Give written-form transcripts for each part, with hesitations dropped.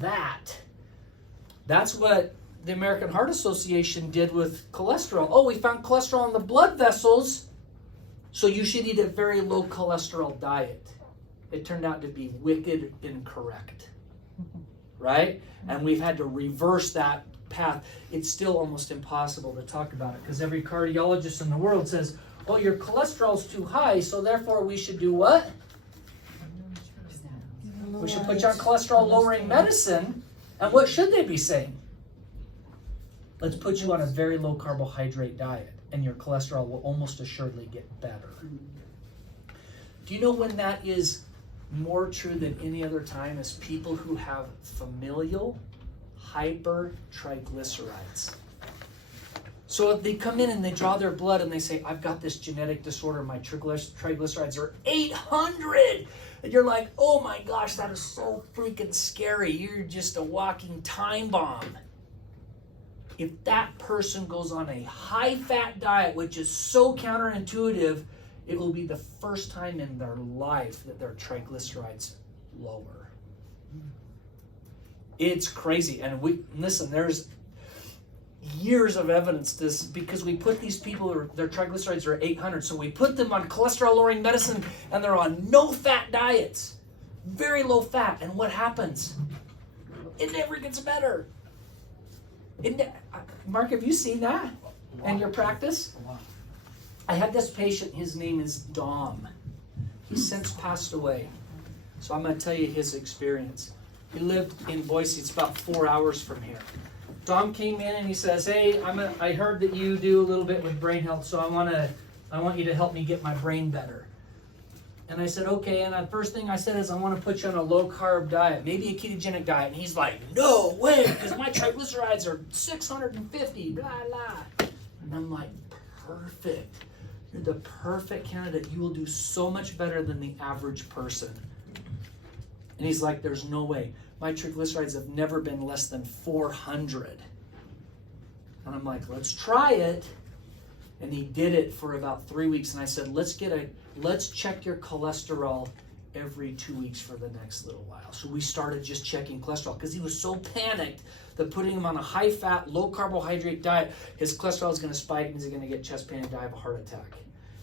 that. That's what the American Heart Association did with cholesterol. Oh, we found cholesterol in the blood vessels, so you should eat a very low cholesterol diet. It turned out to be wicked incorrect, right? And we've had to reverse that path. It's still almost impossible to talk about it because every cardiologist in the world says, oh, your cholesterol's too high, so therefore we should do what? We should put you on cholesterol-lowering medicine. And what should they be saying? Let's put you on a very low carbohydrate diet, and your cholesterol will almost assuredly get better. Do you know when that is more true than any other time? Is people who have familial hypertriglycerides. So if they come in and they draw their blood and they say, I've got this genetic disorder, my triglycerides are 800. And you're like, oh my gosh, that is so freaking scary. You're just a walking time bomb. If that person goes on a high-fat diet, which is so counterintuitive, it will be the first time in their life that their triglycerides lower. It's crazy. And listen, there's years of evidence this, because we put these people, their triglycerides are 800, so we put them on cholesterol-lowering medicine, and they're on no-fat diets, very low fat, and what happens? It never gets better. Mark, have you seen that in your practice? I had this patient, his name is Dom. He's since passed away, so I'm going to tell you his experience. He lived in Boise, it's about 4 hours from here. Dom came in and he says, hey, I heard that you do a little bit with brain health, so I want you to help me get my brain better. And I said, okay, and the first thing I said is I want to put you on a low-carb diet, maybe a ketogenic diet. And he's like, no way, because my triglycerides are 650, blah, blah. And I'm like, perfect. You're the perfect candidate. You will do so much better than the average person. And he's like, there's no way. My triglycerides have never been less than 400. And I'm like, let's try it. And he did it for about 3 weeks. And I said, let's check your cholesterol every 2 weeks for the next little while. So we started just checking cholesterol because he was so panicked that putting him on a high-fat, low-carbohydrate diet, his cholesterol is going to spike and he's going to get chest pain and die of a heart attack.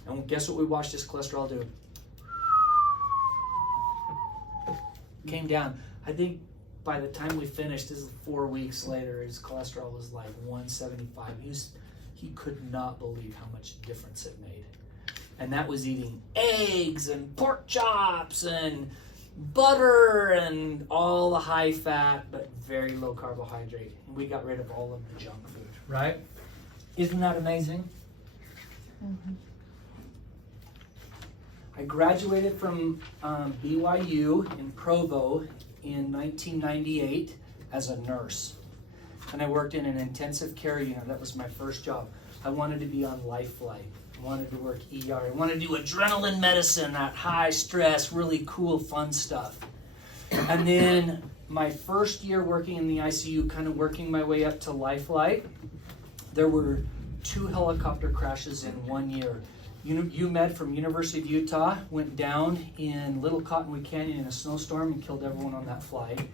And guess what we watched his cholesterol do? Came down. I think by the time we finished, this is 4 weeks later, his cholesterol was like 175. He could not believe how much difference it made. And that was eating eggs and pork chops and butter and all the high fat, but very low carbohydrate. We got rid of all of the junk food, right? Isn't that amazing? Mm-hmm. I graduated from BYU in Provo in 1998 as a nurse. And I worked in an intensive care unit. That was my first job. I wanted to be on life flight. I wanted to work ER. I wanted to do adrenaline medicine, that high stress, really cool, fun stuff. And then my first year working in the ICU, kind of working my way up to life flight, there were 2 helicopter crashes in 1 year. UMed from University of Utah went down in Little Cottonwood Canyon in a snowstorm and killed everyone on that flight.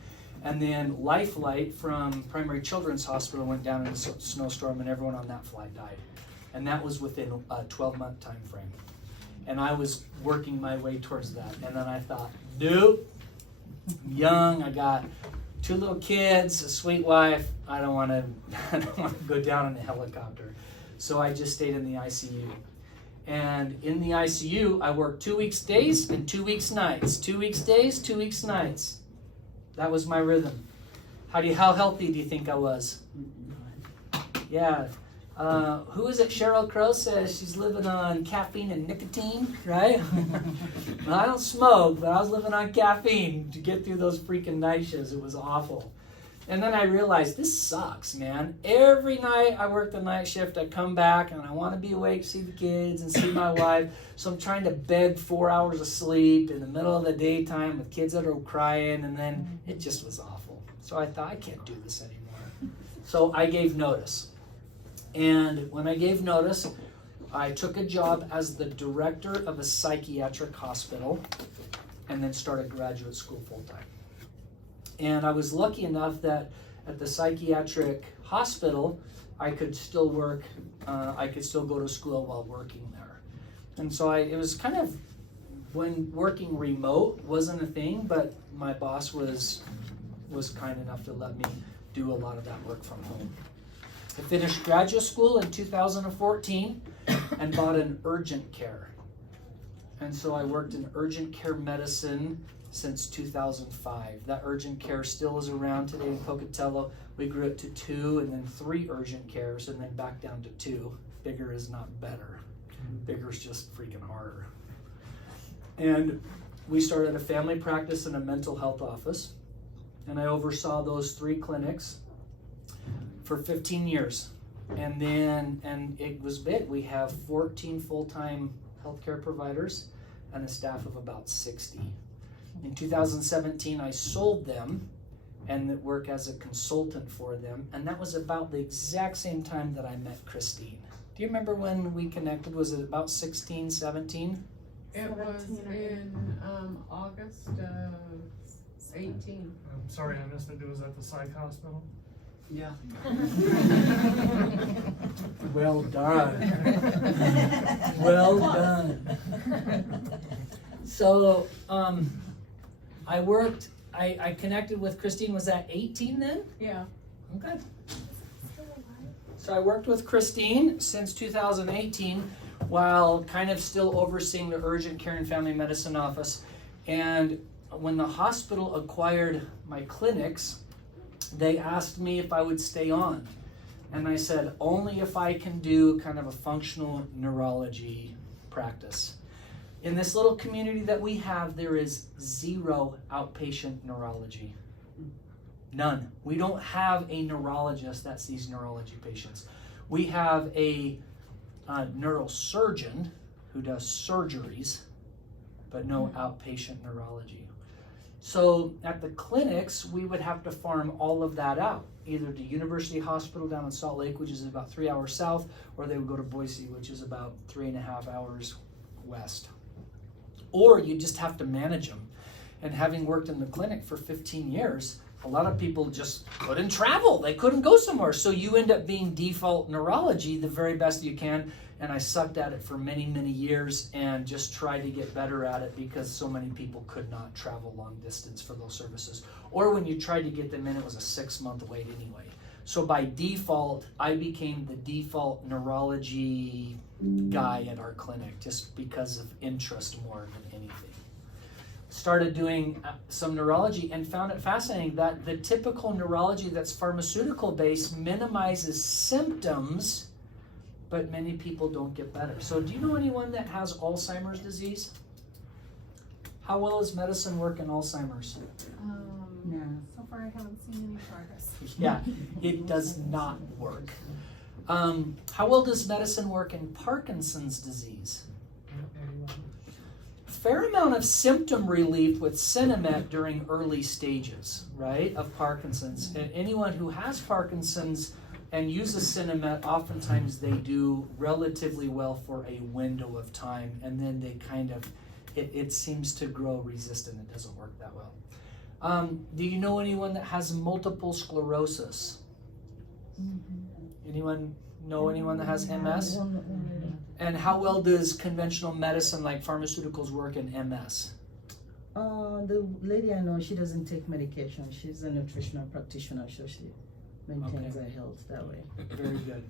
And then Life Flight from Primary Children's Hospital went down in a snowstorm and everyone on that flight died. And that was within a 12-month time frame. And I was working my way towards that. And then I thought, nope, I'm young, I got 2 little kids, a sweet wife, I don't want to go down in a helicopter. So I just stayed in the ICU. And in the ICU, I worked 2 weeks days and 2 weeks nights. 2 weeks days, 2 weeks nights. That was my rhythm. How healthy do you think I was? Yeah. Who is it? Sheryl Crow says she's living on caffeine and nicotine, right? Well, I don't smoke, but I was living on caffeine to get through those freaking night shifts. It was awful. And then I realized, this sucks, man. Every night I work the night shift, I come back and I want to be awake, see the kids and see my wife. So I'm trying to beg 4 hours of sleep in the middle of the daytime with kids that are crying, and then it just was awful. So I thought, I can't do this anymore. So I gave notice. And when I gave notice, I took a job as the director of a psychiatric hospital and then started graduate school full-time. And I was lucky enough that at the psychiatric hospital, I could still work, I could still go to school while working there. And so it was kind of, when working remote wasn't a thing, but my boss was kind enough to let me do a lot of that work from home. I finished graduate school in 2014 and bought an urgent care. And so I worked in urgent care medicine since 2005. That urgent care still is around today in Pocatello. We grew it to 2 and then 3 urgent cares and then back down to 2. Bigger is not better. Bigger is just freaking harder. And we started a family practice and a mental health office. And I oversaw those 3 clinics for 15 years. And it was big. We have 14 full-time healthcare providers and a staff of about 60. In 2017, I sold them and work as a consultant for them. And that was about the exact same time that I met Christine. Do you remember when we connected? Was it about 16, 17? It was in August of 18. I'm sorry I missed it. It was at the psych hospital. Yeah. Well done. Well done. So I connected with Christine. Was that 18 then? Yeah. Okay. So I worked with Christine since 2018 while kind of still overseeing the urgent care and family medicine office. And when the hospital acquired my clinics, they asked me if I would stay on. And I said, only if I can do kind of a functional neurology practice. In this little community that we have, there is 0 outpatient neurology. None. We don't have a neurologist that sees neurology patients. We have a neurosurgeon who does surgeries, but no outpatient neurology. So at the clinics, we would have to farm all of that out, either to University Hospital down in Salt Lake, which is about 3 hours south, or they would go to Boise, which is about 3.5 hours west. Or you just have to manage them. And having worked in the clinic for 15 years, a lot of people just couldn't travel. They couldn't go somewhere. So you end up being default neurology the very best you can. And I sucked at it for many, many years and just tried to get better at it because so many people could not travel long distance for those services. Or when you tried to get them in, it was a 6-month wait anyway. So by default, I became the default neurology guy at our clinic just because of interest more than anything. Started doing some neurology and found it fascinating that the typical neurology that's pharmaceutical based minimizes symptoms, but many people don't get better. So do you know anyone that has Alzheimer's disease? How well does medicine work in Alzheimer's? No, so far I haven't seen any progress. Yeah, it does not work. How well does medicine work in Parkinson's disease? Fair amount of symptom relief with Sinemet during early stages, right, of Parkinson's. And anyone who has Parkinson's and uses Sinemet, oftentimes they do relatively well for a window of time, and then they kind of, it seems to grow resistant. It doesn't work that well. Do you know anyone that has multiple sclerosis? Anyone know anyone that has MS? And how well does conventional medicine like pharmaceuticals work in MS? The lady I know, she doesn't take medication. She's a nutritional practitioner, so she maintains her health that way. Very good.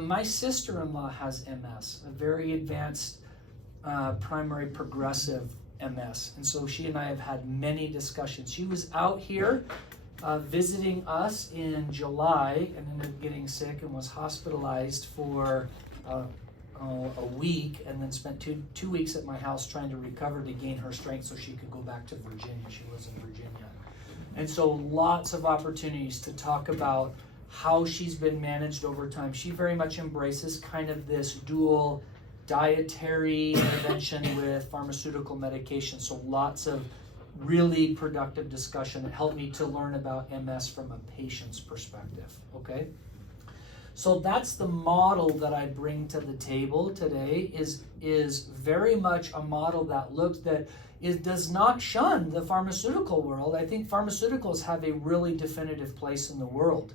My sister-in-law has MS, a very advanced primary progressive MS. And so she and I have had many discussions. She was out here visiting us in July and ended up getting sick and was hospitalized for a week, and then spent two weeks at my house trying to recover to gain her strength so she could go back to Virginia. She lives in Virginia. And so lots of opportunities to talk about how she's been managed over time. She very much embraces kind of this dual dietary intervention with pharmaceutical medication. So lots of really productive discussion. It helped me to learn about MS from a patient's perspective, okay? So that's the model that I bring to the table today is very much a model that looks that it does not shun the pharmaceutical world. I think pharmaceuticals have a really definitive place in the world.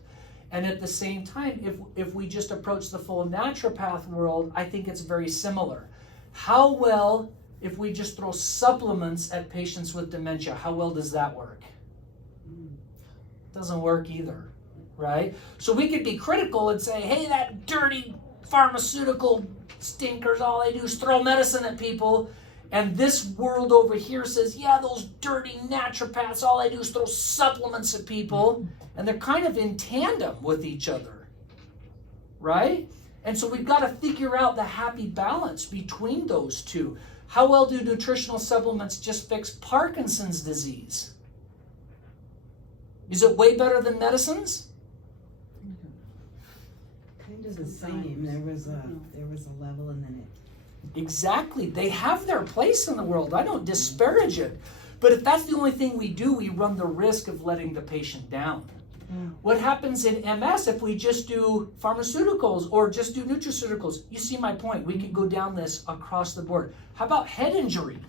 And at the same time, if we just approach the full naturopath world, I think it's very similar. How well, if we just throw supplements at patients with dementia, how well does that work? Doesn't work either, right? So we could be critical and say, hey, that dirty pharmaceutical stinkers, all they do is throw medicine at people. And this world over here says, yeah, those dirty naturopaths, all they do is throw supplements at people. And they're kind of in tandem with each other, right? And so we've got to figure out the happy balance between those two. How well do nutritional supplements just fix Parkinson's disease? Is it way better than medicines? Kind of the same. There was a level, and then it. Exactly. They have their place in the world. I don't disparage it. But if that's the only thing we do, we run the risk of letting the patient down. What happens in MS if we just do pharmaceuticals or just do nutraceuticals? You see my point. We could go down this across the board. How about head injury?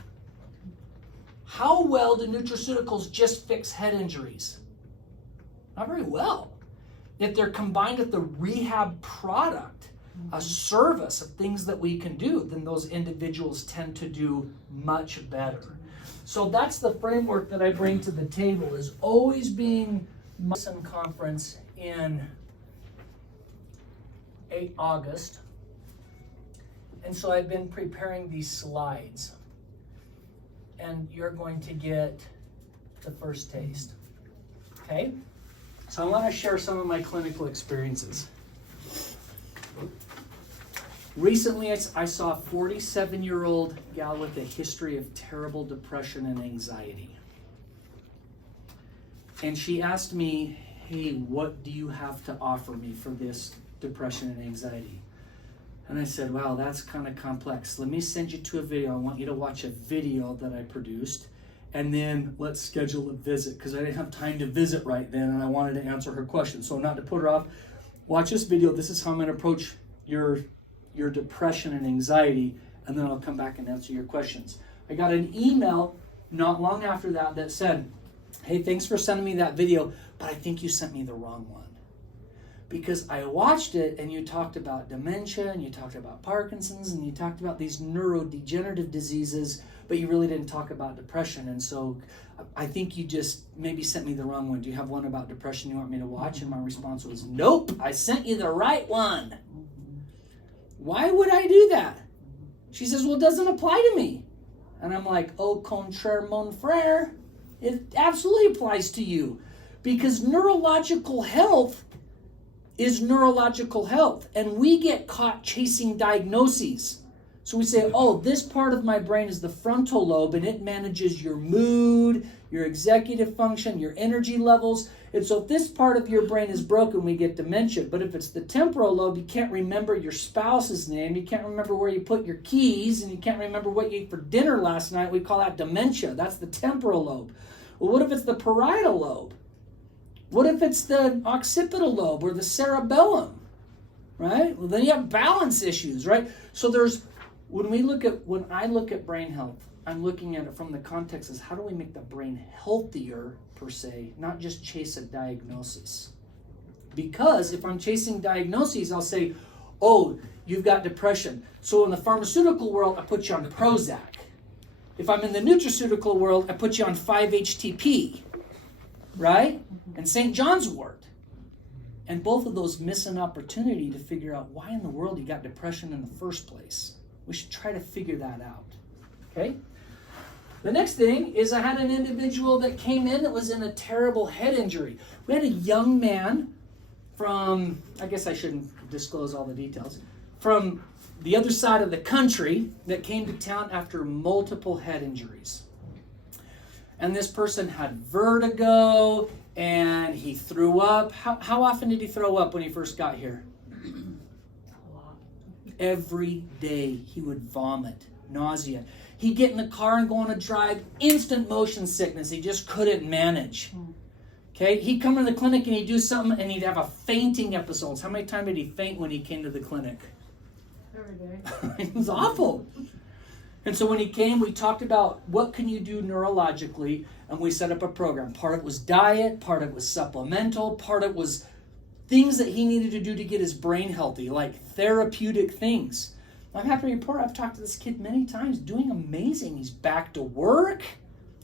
How well do nutraceuticals just fix head injuries? Not very well. If they're combined with the rehab product, a service of things that we can do, then those individuals tend to do much better. So that's the framework that I bring to the table, is always being medicine conference in August. And so I've been preparing these slides. And you're going to get the first taste. Okay? So I want to share some of my clinical experiences. Recently, I saw a 47-year-old gal with a history of terrible depression and anxiety. And she asked me, hey, what do you have to offer me for this depression and anxiety? And I said, wow, that's kind of complex. Let me send you to a video. I want you to watch a video that I produced. And then let's schedule a visit, because I didn't have time to visit right then, and I wanted to answer her question. So not to put her off, watch this video. This is how I'm going to approach your depression and anxiety, and then I'll come back and answer your questions. I got an email not long after that said, hey, thanks for sending me that video, but I think you sent me the wrong one. Because I watched it, and you talked about dementia, and you talked about Parkinson's, and you talked about these neurodegenerative diseases, but you really didn't talk about depression. And so I think you just maybe sent me the wrong one. Do you have one about depression you want me to watch? And my response was, nope, I sent you the right one. Why would I do that? She says, well, it doesn't apply to me. And I'm like, au contraire, mon frère. It absolutely applies to you. Because neurological health is neurological health. And we get caught chasing diagnoses. So we say, oh, this part of my brain is the frontal lobe, and it manages your mood, your executive function, your energy levels. And so if this part of your brain is broken, we get dementia. But if it's the temporal lobe, you can't remember your spouse's name, you can't remember where you put your keys, and you can't remember what you ate for dinner last night, we call that dementia. That's the temporal lobe. Well, what if it's the parietal lobe? What if it's the occipital lobe or the cerebellum? Right? Well, then you have balance issues, right? So when I look at brain health, I'm looking at it from the context as how do we make the brain healthier per se, not just chase a diagnosis. Because if I'm chasing diagnoses, I'll say, oh, you've got depression. So in the pharmaceutical world, I put you on Prozac. If I'm in the nutraceutical world, I put you on 5-HTP, right? And St. John's wort. And both of those miss an opportunity to figure out why in the world you got depression in the first place. We should try to figure that out, okay? The next thing is I had an individual that came in that was in a terrible head injury. We had a young man from, I guess I shouldn't disclose all the details, from the other side of the country that came to town after multiple head injuries. And this person had vertigo, and he threw up. How often did he throw up when he first got here? Every day he would vomit, nausea. He'd get in the car and go on a drive, instant motion sickness. He just couldn't manage. Okay, he'd come to the clinic and he'd do something and he'd have a fainting episodes. How many times did he faint when he came to the clinic? Every day. It was awful. And so when he came, we talked about what can you do neurologically, and we set up a program. Part of it was diet, part of it was supplemental, part of it was things that he needed to do to get his brain healthy, like therapeutic things. I'm happy to report I've talked to this kid many times, doing amazing. He's back to work.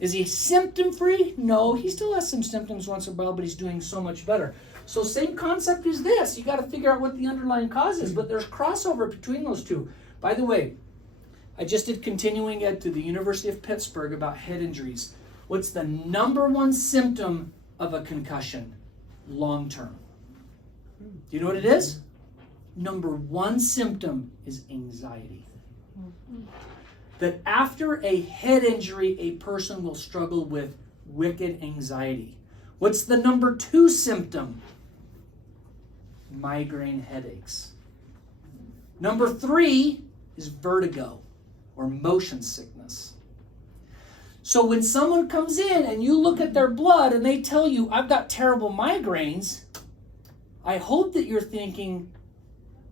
Is he symptom-free? No, he still has some symptoms once in a while, but he's doing so much better. So same concept as this. You got to figure out what the underlying cause is, but there's crossover between those two. By the way, I just did continuing ed to the University of Pittsburgh about head injuries. What's the number one symptom of a concussion long-term? Do you know what it is? Number one symptom is anxiety. That after a head injury, a person will struggle with wicked anxiety. What's the number two symptom? Migraine headaches. Number three is vertigo or motion sickness. So when someone comes in and you look at their blood and they tell you, I've got terrible migraines, I hope that you're thinking,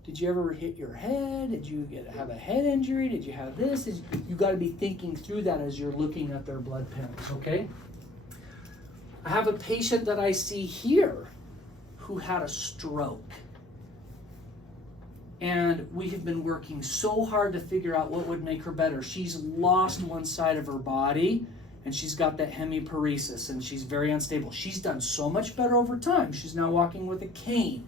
did you ever hit your head? Did you have a head injury? Did you have this? You got to be thinking through that as you're looking at their blood panels, okay? I have a patient that I see here who had a stroke. And we have been working so hard to figure out what would make her better. She's lost one side of her body, and she's got that hemiparesis, and she's very unstable. She's done so much better over time. She's now walking with a cane.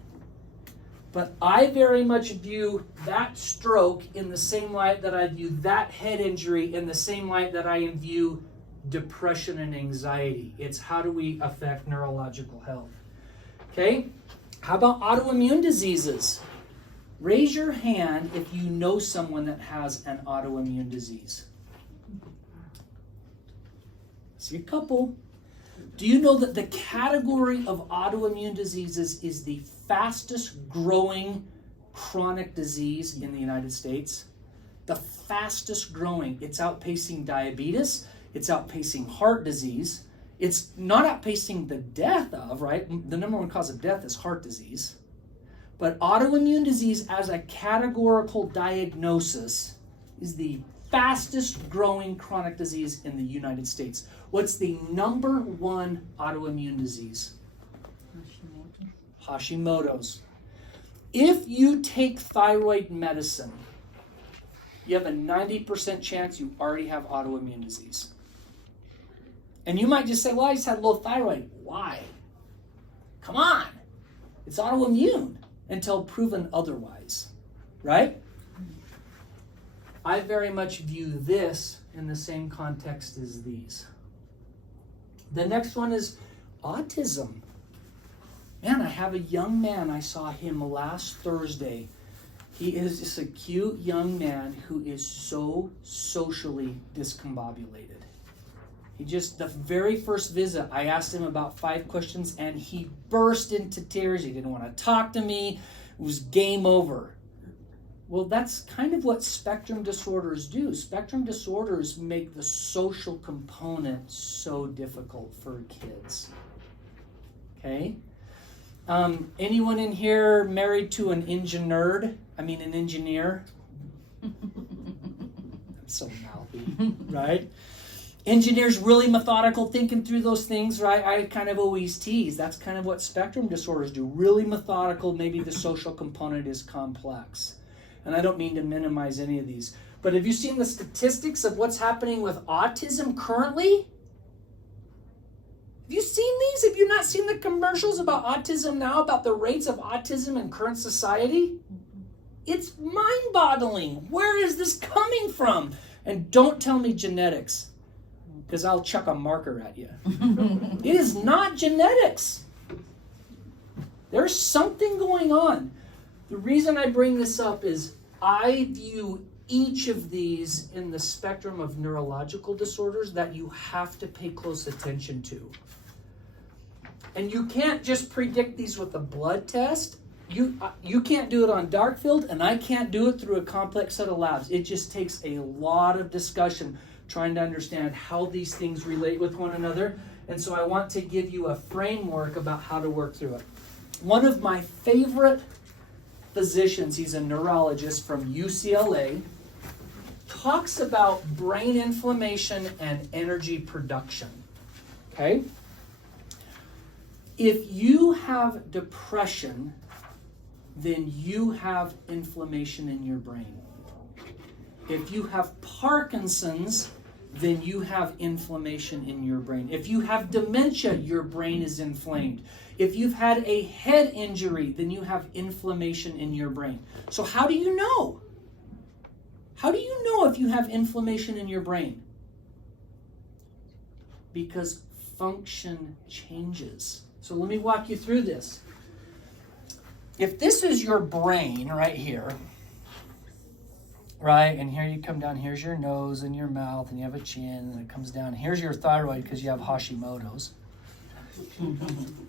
But I very much view that stroke in the same light that I view that head injury, in the same light that I view depression and anxiety. It's how do we affect neurological health? Okay? How about autoimmune diseases? Raise your hand if you know someone that has an autoimmune disease. See a couple. Do you know that the category of autoimmune diseases is the fastest growing chronic disease in the United States? The fastest growing. It's outpacing diabetes. It's outpacing heart disease. It's not outpacing the death of, right? The number one cause of death is heart disease. But autoimmune disease as a categorical diagnosis is the fastest growing chronic disease in the United States. What's the number one autoimmune disease? Hashimoto's. If you take thyroid medicine, you have a 90% chance you already have autoimmune disease. And you might just say, well, I just had low thyroid. Why? Come on. It's autoimmune until proven otherwise, right? I very much view this in the same context as these. The next one is autism. Man, I have a young man, I saw him last Thursday. He is just a cute young man who is so socially discombobulated. The very first visit, I asked him about 5 questions and he burst into tears. He didn't want to talk to me. It was game over. Well, that's kind of what spectrum disorders do. Spectrum disorders make the social component so difficult for kids. Okay? Anyone in here married to an engineer? I'm so mouthy, right? Engineers really methodical, thinking through those things, right? I kind of always tease. That's kind of what spectrum disorders do. Really methodical, maybe the social component is complex. And I don't mean to minimize any of these. But have you seen the statistics of what's happening with autism currently? Have you seen these? Have you not seen the commercials about autism now, about the rates of autism in current society? It's mind-boggling. Where is this coming from? And don't tell me genetics, because I'll chuck a marker at you. It is not genetics. There's something going on. The reason I bring this up is I view each of these in the spectrum of neurological disorders that you have to pay close attention to. And you can't just predict these with a blood test. You can't do it on dark field, and I can't do it through a complex set of labs. It just takes a lot of discussion trying to understand how these things relate with one another. And so I want to give you a framework about how to work through it. One of my favorite physicians, he's a neurologist from UCLA, talks about brain inflammation and energy production. Okay? If you have depression, then you have inflammation in your brain. If you have Parkinson's, then you have inflammation in your brain. If you have dementia, your brain is inflamed. If you've had a head injury, then you have inflammation in your brain. So how do you know? How do you know if you have inflammation in your brain? Because function changes. So let me walk you through this. If this is your brain right here, right, and here you come down, here's your nose and your mouth, and you have a chin, and it comes down. Here's your thyroid because you have Hashimoto's.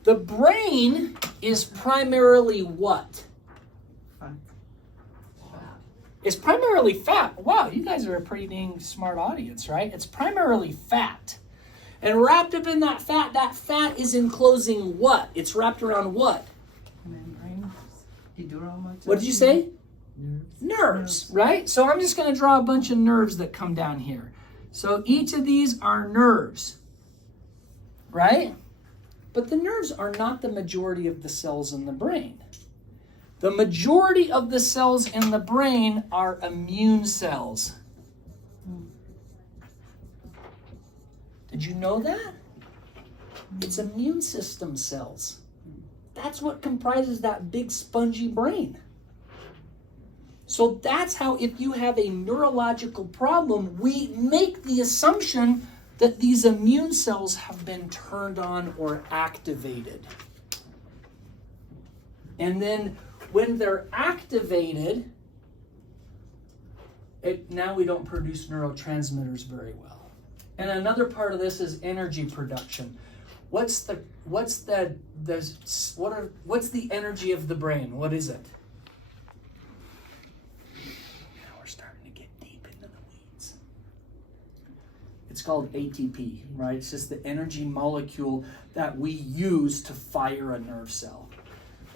The brain is primarily what? It's primarily fat. Wow, you guys are a pretty dang smart audience, right? It's primarily fat. And wrapped up in that fat is enclosing what? It's wrapped around what? Membrane. What did you say? Nerves, right? So I'm just going to draw a bunch of nerves that come down here. So each of these are nerves, right? But the nerves are not the majority of the cells in the brain. The majority of the cells in the brain are immune cells. Did you know that? It's immune system cells. That's what comprises that big spongy brain. So that's how, if you have a neurological problem, we make the assumption that these immune cells have been turned on or activated. And then when they're activated, now we don't produce neurotransmitters very well. And another part of this is energy production. What's the energy of the brain? What is it? Now we're starting to get deep into the weeds. It's called ATP, right? It's just the energy molecule that we use to fire a nerve cell.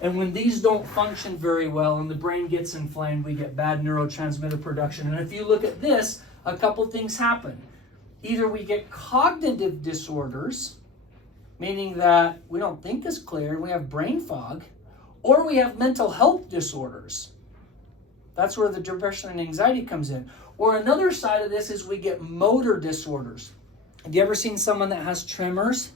And when these don't function very well and the brain gets inflamed, we get bad neurotransmitter production. And if you look at this, a couple things happen. Either we get cognitive disorders, meaning that we don't think as clear and we have brain fog, or we have mental health disorders. That's where the depression and anxiety comes in. Or another side of this is we get motor disorders. Have you ever seen someone that has tremors?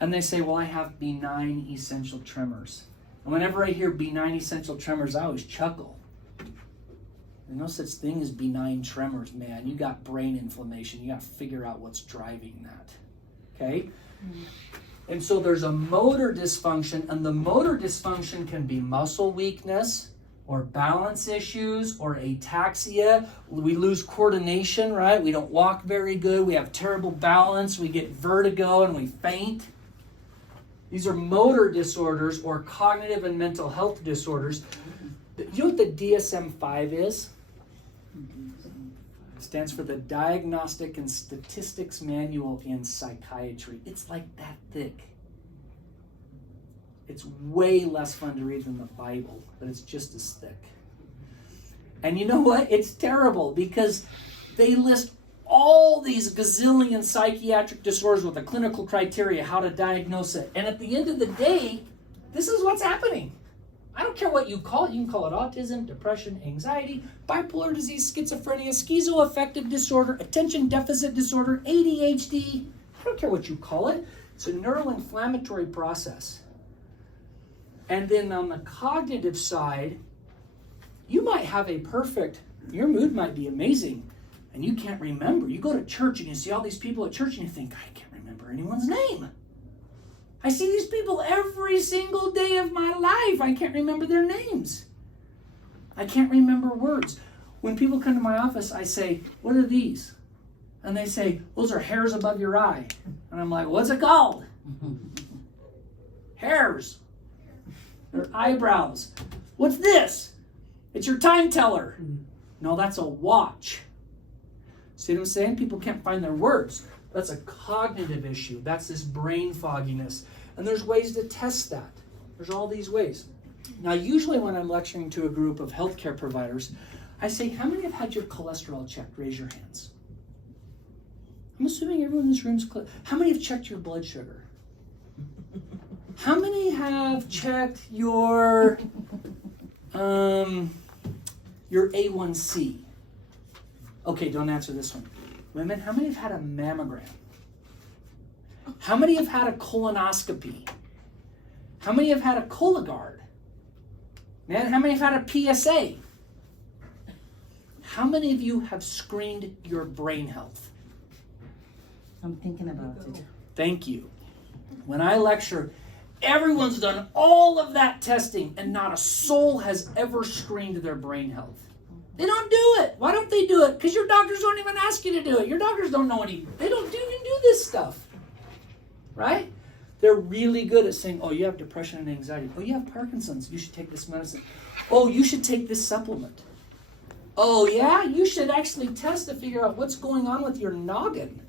And they say, well, I have benign essential tremors. And whenever I hear benign essential tremors, I always chuckle. There's no such thing as benign tremors, man. You got brain inflammation. You got to figure out what's driving that. Okay? Mm-hmm. And so there's a motor dysfunction, and the motor dysfunction can be muscle weakness or balance issues or ataxia. We lose coordination, right? We don't walk very good. We have terrible balance. We get vertigo and we faint. These are motor disorders or cognitive and mental health disorders. You know what the DSM-5 is? It stands for the Diagnostic and Statistics Manual in Psychiatry. It's like that thick. It's way less fun to read than the Bible, but it's just as thick. And you know what? It's terrible because they list all these gazillion psychiatric disorders with a clinical criteria, how to diagnose it. And at the end of the day, this is what's happening. I don't care what you call it. You can call it autism, depression, anxiety, bipolar disease, schizophrenia, schizoaffective disorder, attention deficit disorder, ADHD. I don't care what you call it. It's a neuroinflammatory process. And then on the cognitive side, you might have your mood might be amazing, and you can't remember. You go to church and you see all these people at church and you think, I can't remember anyone's name. I see these people every single day of my life. I can't remember their names. I can't remember words. When people come to my office, I say, what are these? And they say, those are hairs above your eye. And I'm like, what's it called? Hairs. They're eyebrows. What's this? It's your time teller. No, that's a watch. See what I'm saying? People can't find their words. That's a cognitive issue. That's this brain fogginess. And there's ways to test that. There's all these ways. Now, usually when I'm lecturing to a group of healthcare providers, I say, how many have had your cholesterol checked? Raise your hands. I'm assuming everyone in this room's how many have checked your blood sugar? How many have checked your A1C? Okay, don't answer this one. Women, how many have had a mammogram? How many have had a colonoscopy? How many have had a Cologuard? Man, how many have had a PSA? How many of you have screened your brain health? I'm thinking about it. Thank you. When I lecture, everyone's done all of that testing and not a soul has ever screened their brain health. They don't do it. Why don't they do it? Because your doctors don't even ask you to do it. Your doctors don't know any. They don't even do this stuff. Right? They're really good at saying, oh, you have depression and anxiety. Oh, you have Parkinson's. You should take this medicine. Oh, you should take this supplement. Oh, yeah? You should actually test to figure out what's going on with your noggin.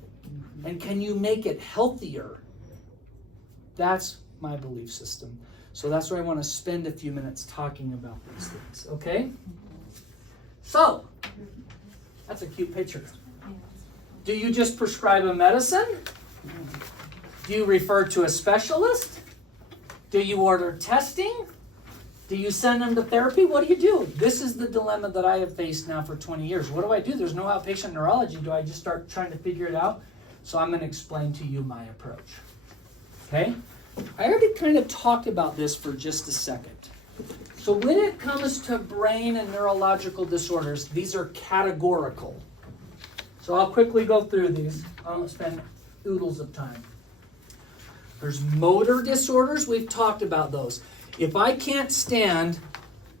And can you make it healthier? That's my belief system. So that's where I want to spend a few minutes talking about these things. Okay? So, that's a cute picture. Do you just prescribe a medicine? Do you refer to a specialist? Do you order testing? Do you send them to therapy? What do you do? This is the dilemma that I have faced now for 20 years. What do I do? There's no outpatient neurology. Do I just start trying to figure it out? So I'm going to explain to you my approach. Okay? I already kind of talked about this for just a second. So when it comes to brain and neurological disorders, these are categorical. So I'll quickly go through these. I won't spend oodles of time. There's motor disorders. We've talked about those. If I can't stand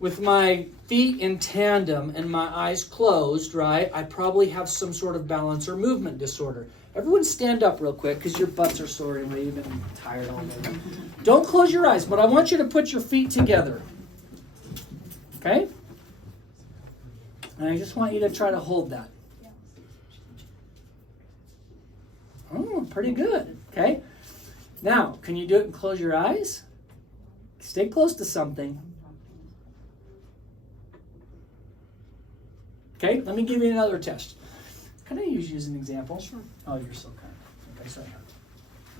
with my feet in tandem and my eyes closed, right, I probably have some sort of balance or movement disorder. Everyone stand up real quick because your butts are sore and you've been tired all day. Don't close your eyes, but I want you to put your feet together. Okay? And I just want you to try to hold that. Oh, pretty good. Okay? Now, can you do it and close your eyes? Stay close to something. Okay, let me give you another test. Can I use you as an example? Sure. Oh, you're so kind. Okay, so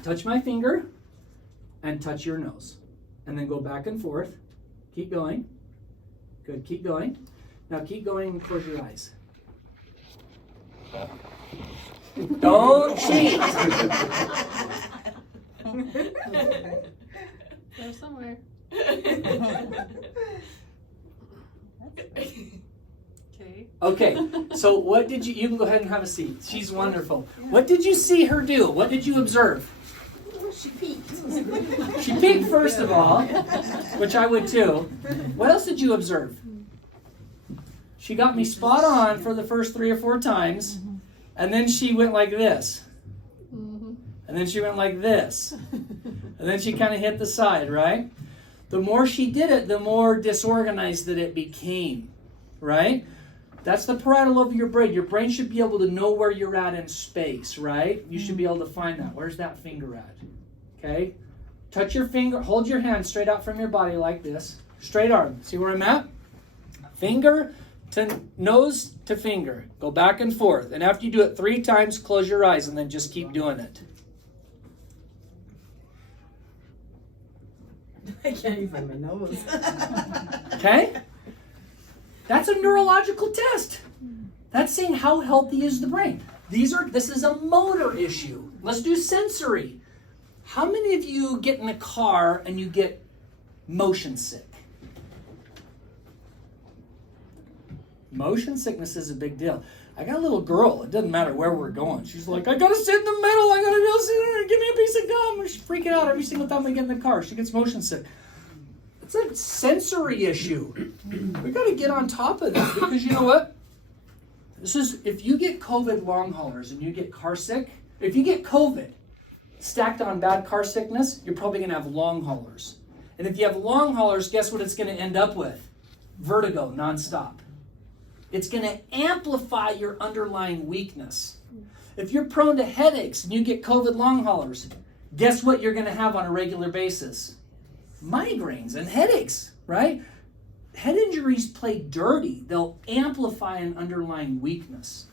touch my finger and touch your nose. And then go back and forth. Keep going. Good, keep going. Now keep going and close your eyes. Don't cheat. There somewhere. Okay, so what did you can go ahead and have a seat. She's wonderful. What did you see her do? What did you observe? She peeked. She peeked first of all, which I would too. What else did you observe? She got me spot on for the first 3 or 4 times, and then she went like this. And then she went like this. And then she kind of hit the side, right? The more she did it, the more disorganized that it became, right? That's the parietal lobe of your brain. Your brain should be able to know where you're at in space, right? You should be able to find that. Where's that finger at? Okay? Touch your finger. Hold your hand straight out from your body like this. Straight arm. See where I'm at? Finger to nose to finger. Go back and forth. And after you do it 3 times, close your eyes and then just keep doing it. I can't even find my nose. Okay? That's a neurological test. That's saying how healthy is the brain. This is a motor issue. Let's do sensory. How many of you get in a car and you get motion sick? Motion sickness is a big deal. I got a little girl. It doesn't matter where we're going. She's like, I gotta sit in the middle. I gotta go sit there. Give me a piece of gum. And she's freaking out every single time we get in the car. She gets motion sick. It's a sensory issue. We got to get on top of this because you know what? If you get COVID long haulers and you get car sick, if you get COVID stacked on bad car sickness, you're probably going to have long haulers. And if you have long haulers, guess what it's going to end up with? Vertigo nonstop. It's going to amplify your underlying weakness. If you're prone to headaches and you get COVID long haulers, guess what you're going to have on a regular basis? Migraines and headaches, right? head injuries play dirty. They'll amplify an underlying weakness.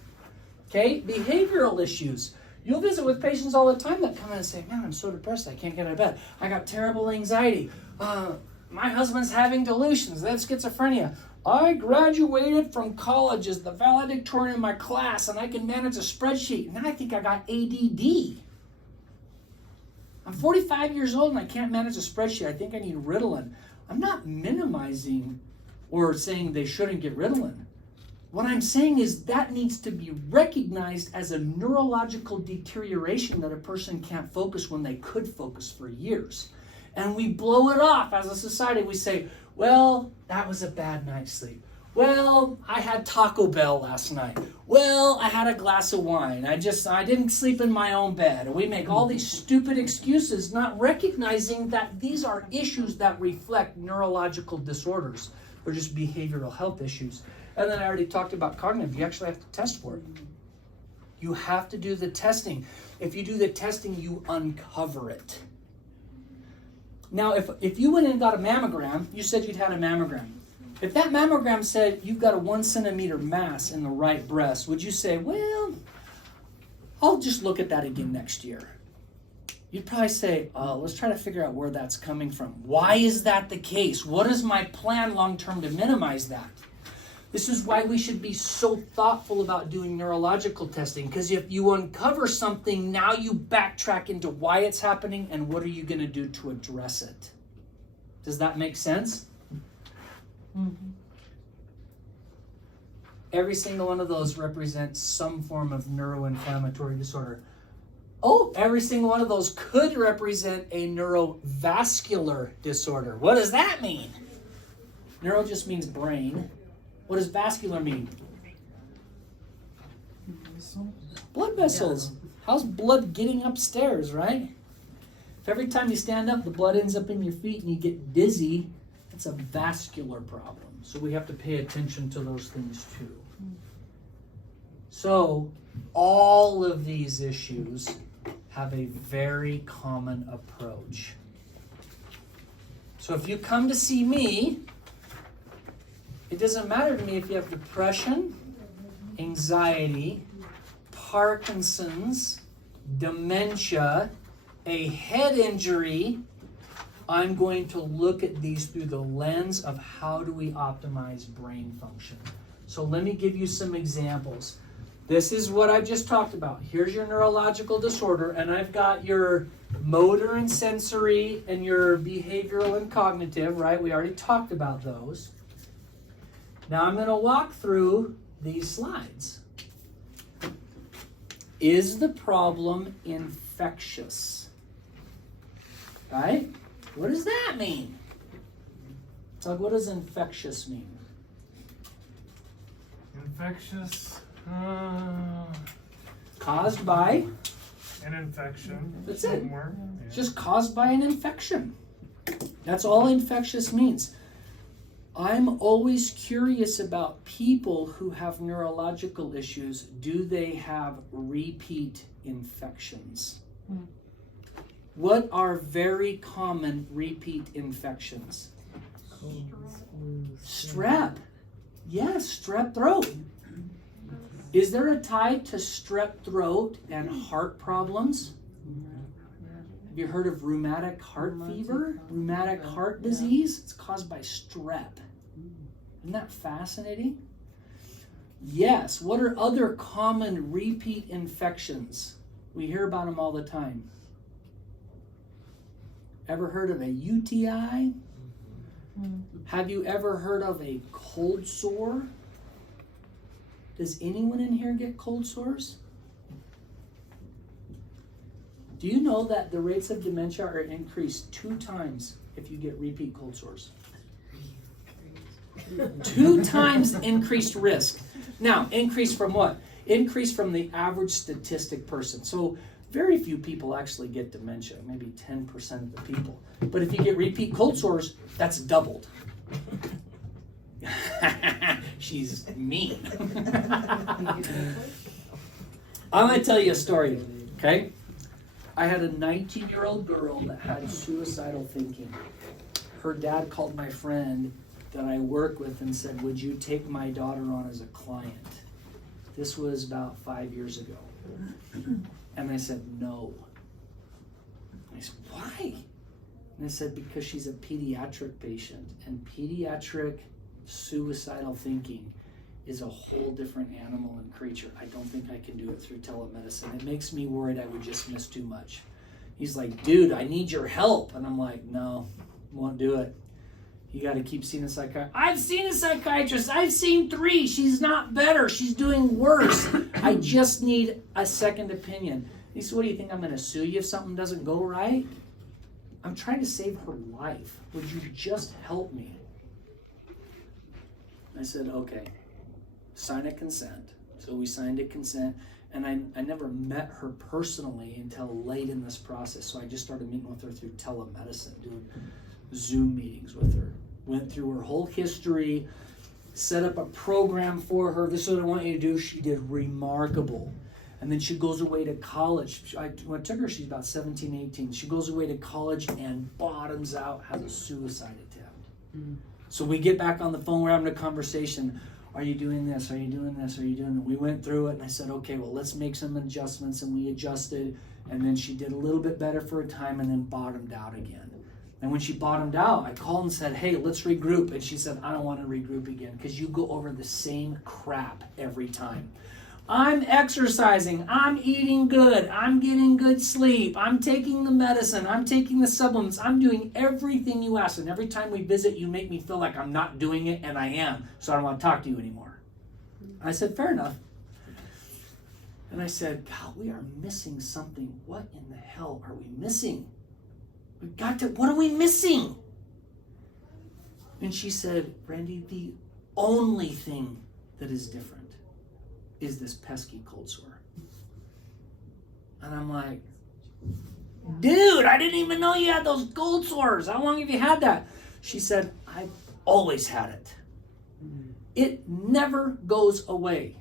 Okay? Behavioral issues. You'll visit with patients all the time that come in and say, man, I'm so depressed, I can't get out of bed. I got terrible anxiety. My husband's having delusions. They have schizophrenia. I graduated from college as the valedictorian in my class, and I can manage a spreadsheet. Now I think I got ADD. I'm 45 years old and I can't manage a spreadsheet. I think I need Ritalin. I'm not minimizing or saying they shouldn't get Ritalin. What I'm saying is that needs to be recognized as a neurological deterioration that a person can't focus when they could focus for years. And we blow it off as a society. We say, well, that was a bad night's sleep. Well, I had Taco Bell last night. Well, I had a glass of wine. I didn't sleep in my own bed. And we make all these stupid excuses, not recognizing that these are issues that reflect neurological disorders. They're just behavioral health issues. And then I already talked about cognitive. You actually have to test for it. You have to do the testing. If you do the testing, you uncover it. Now, if you went and got a mammogram, you said you'd had a mammogram. If that mammogram said you've got a 1 centimeter mass in the right breast, would you say, well, I'll just look at that again next year? You'd probably say, let's try to figure out where that's coming from. Why is that the case? What is my plan long-term to minimize that? This is why we should be so thoughtful about doing neurological testing, because if you uncover something, now you backtrack into why it's happening and what are you going to do to address it. Does that make sense? Mm-hmm. Every single one of those represents some form of neuroinflammatory disorder. Oh, every single one of those could represent a neurovascular disorder. What does that mean? Neuro just means brain. What does vascular mean? Blood vessels. How's blood getting upstairs, right? If every time you stand up, the blood ends up in your feet and you get dizzy, it's a vascular problem. So we have to pay attention to those things too. So all of these issues have a very common approach. So if you come to see me, it doesn't matter to me if you have depression, anxiety, Parkinson's, dementia, a head injury. I'm going to look at these through the lens of how do we optimize brain function. So let me give you some examples. This is what I just talked about. Here's your neurological disorder, and I've got your motor and sensory and your behavioral and cognitive, right? We already talked about those. Now I'm going to walk through these slides. Is the problem infectious? Right? What does that mean? Doug, what does infectious mean? Infectious, Caused by? an infection. That's it. Somewhere. It's just caused by an infection. That's all infectious means. I'm always curious about people who have neurological issues. Do they have repeat infections? What are very common repeat infections? Strep. Yes, strep throat. Is there a tie to strep throat and heart problems? Have you heard of rheumatic heart fever? Rheumatic heart disease? It's caused by strep. Isn't that fascinating? Yes. What are other common repeat infections? We hear about them all the time. Ever heard of a UTI? Have you ever heard of a cold sore? Does anyone in here get cold sores? Do you know that the rates of dementia are increased 2 times if you get repeat cold sores? 2 times increased risk. Now, increase from what? Increase from the average statistic person. So very few people actually get dementia, maybe 10% of the people. But if you get repeat cold sores, that's doubled. She's mean. I'm going to tell you a story, okay? I had a 19-year-old girl that had suicidal thinking. Her dad called my friend that I work with and said, would you take my daughter on as a client? This was about 5 years ago. And I said, no. I said, why? And I said, because she's a pediatric patient, and pediatric suicidal thinking is a whole different animal and creature. I don't think I can do it through telemedicine. It makes me worried I would just miss too much. He's like, dude, I need your help. And I'm like, no, won't do it. You got to keep seeing a psychiatrist. I've seen a psychiatrist. I've seen 3. She's not better. She's doing worse. I just need a second opinion. He said, what do you think? I'm going to sue you if something doesn't go right? I'm trying to save her life. Would you just help me? I said, okay. Sign a consent. So we signed a consent. And I never met her personally until late in this process. So I just started meeting with her through telemedicine, doing Zoom meetings with her. Went through her whole history, set up a program for her. This is what I want you to do. She did remarkable. And then she goes away to college. When I took her, she's about 17, 18. She goes away to college and bottoms out, has a suicide attempt. So we get back on the phone, we're having a conversation. Are you doing this? Are you doing this? Are you doing that? We went through it and I said, okay, well, let's make some adjustments. And we adjusted. And then she did a little bit better for a time and then bottomed out again. And when she bottomed out, I called and said, hey, let's regroup. And she said, I don't want to regroup again because you go over the same crap every time. I'm exercising. I'm eating good. I'm getting good sleep. I'm taking the medicine. I'm taking the supplements. I'm doing everything you ask. And every time we visit, you make me feel like I'm not doing it, and I am. So I don't want to talk to you anymore. I said, fair enough. And I said, God, we are missing something. What in the hell are we missing? We've got to, what are we missing? And she said, Randy, the only thing that is different is this pesky cold sore. And I'm like, dude, I didn't even know you had those cold sores. How long have you had that? She said, I've always had it. It never goes away.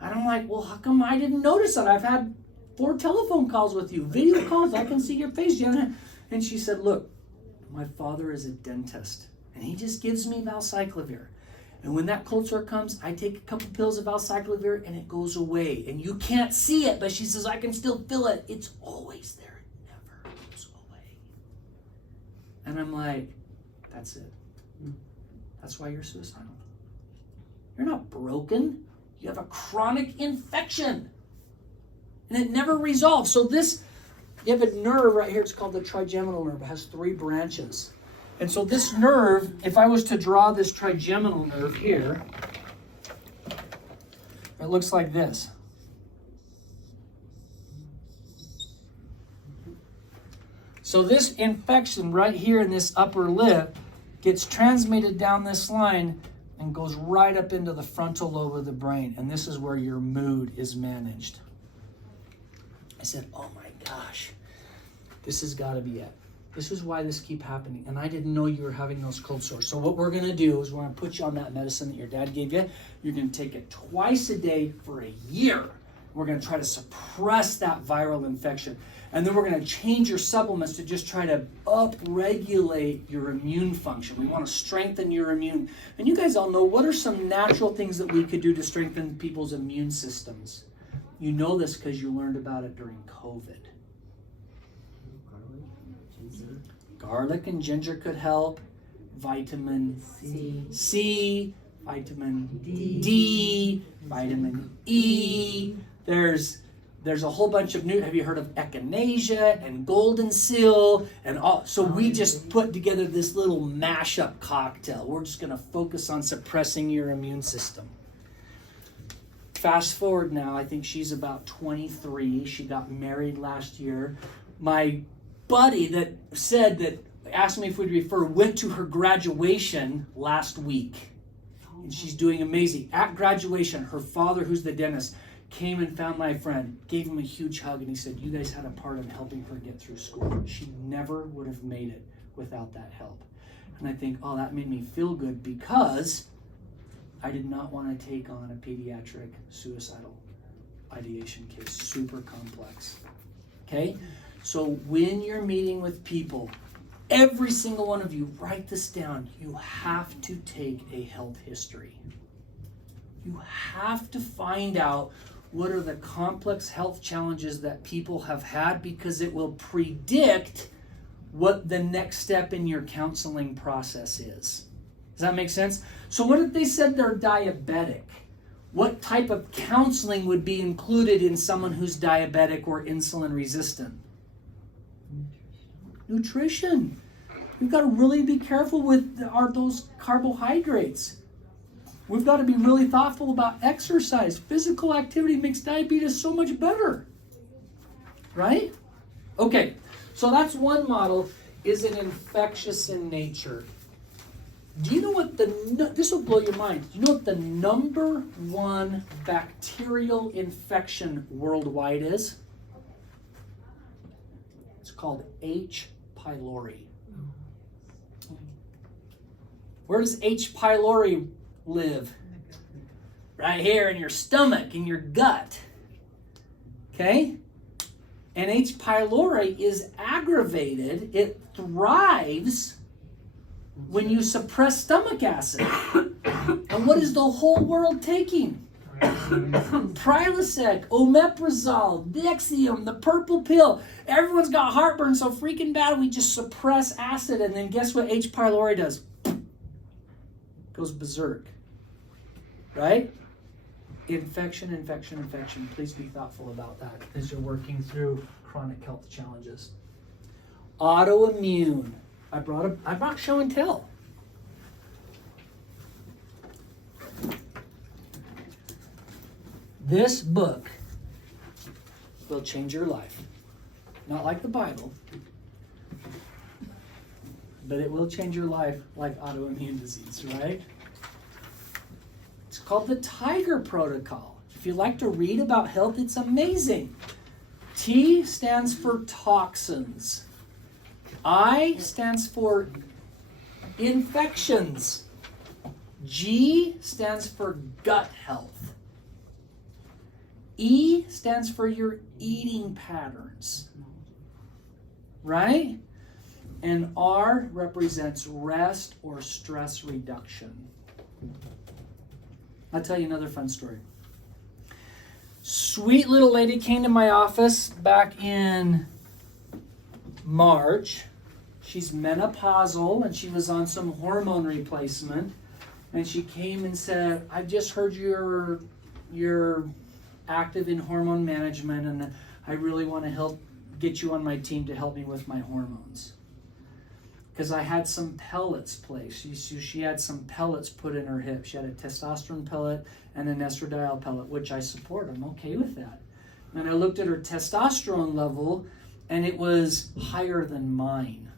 And I'm like, well, how come I didn't notice it? I've had 4 telephone calls with you, video calls. I can see your face, Jenna. And she said, look, my father is a dentist, and he just gives me valcyclovir. And when that cold sore comes, I take a couple pills of valcyclovir and it goes away. And you can't see it, but she says, I can still feel it. It's always there. It never goes away. And I'm like, that's it. That's why you're suicidal. You're not broken. You have a chronic infection. And it never resolves. So this, you have a nerve right here. It's called the trigeminal nerve. It has 3 branches. And so this nerve, if I was to draw this trigeminal nerve here, it looks like this. So this infection right here in this upper lip gets transmitted down this line and goes right up into the frontal lobe of the brain. And this is where your mood is managed. I said, oh my gosh, this has got to be it. This is why this keep happening. And I didn't know you were having those cold sores. So what we're going to do is we're going to put you on that medicine that your dad gave you. You're going to take it twice a day for a year. We're going to try to suppress that viral infection. And then we're going to change your supplements to just try to up-regulate your immune function. We want to strengthen your immune. And you guys all know, what are some natural things that we could do to strengthen people's immune systems? You know this because you learned about it during COVID. Garlic and ginger could help. Vitamin C, vitamin D, vitamin E. There's a whole bunch of new, have you heard of echinacea and golden seal and all? So we just put together this little mashup cocktail. We're just going to focus on suppressing your immune system. Fast forward now, I think she's about 23. She got married last year. My buddy that asked me if we'd refer, went to her graduation last week. And she's doing amazing. At graduation, her father, who's the dentist, came and found my friend, gave him a huge hug, and he said, you guys had a part in helping her get through school. She never would have made it without that help. And I think, oh, that made me feel good because I did not want to take on a pediatric suicidal ideation case. Super complex. Okay? So when you're meeting with people, Every single one of you, write this down. You have to take a health history. You have to find out what are the complex health challenges that people have had, because it will predict what the next step in your counseling process is. Does that make sense? So what if they said they're diabetic? What type of counseling would be included in someone who's diabetic or insulin resistant? Nutrition. We've got to really be careful with those carbohydrates. We've got to be really thoughtful about exercise. Physical activity makes diabetes so much better. Right? Okay, so that's one model. Is it infectious in nature? Do you know what this will blow your mind. Do you know what the number one bacterial infection worldwide is? It's called H. pylori. Where does H. pylori live? Right here in your stomach, in your gut. Okay? And H. pylori is aggravated. It thrives when you suppress stomach acid. And what is the whole world taking? Prilosec, omeprazole, Nexium, the purple pill. Everyone's got heartburn so freaking bad we just suppress acid, and then guess what H. pylori does? Goes berserk. Right? Infection, infection, infection. Please be thoughtful about that as you're working through chronic health challenges. Autoimmune. I brought show and tell. This book will change your life. Not like the Bible, but it will change your life like autoimmune disease, right? It's called the Tiger Protocol. If you like to read about health, it's amazing. T stands for toxins. I stands for infections. G stands for gut health. E stands for your eating patterns. Right? And R represents rest or stress reduction. I'll tell you another fun story. Sweet little lady came to my office back in March. She's menopausal and she was on some hormone replacement. And she came and said, I've just heard you're active in hormone management and I really want to get you on my team to help me with my hormones. Because I had some pellets placed. She had some pellets put in her hip. She had a testosterone pellet and an estradiol pellet, which I support. I'm okay with that. And I looked at her testosterone level and it was higher than mine.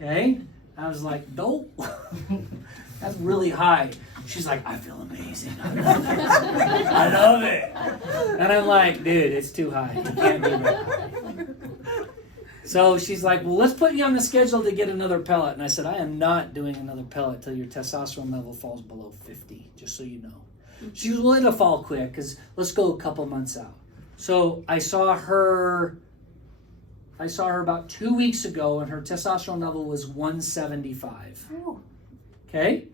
Okay? I was like, nope. That's really high. She's like, I feel amazing. I love it. And I'm like, dude, it's too high. It can't be that high. So she's like, well, let's put you on the schedule to get another pellet. And I said, I am not doing another pellet till your testosterone level falls below 50, just so you know. She was willing to fall quick because let's go a couple months out. So I saw her about 2 weeks ago and her testosterone level was 175. Okay?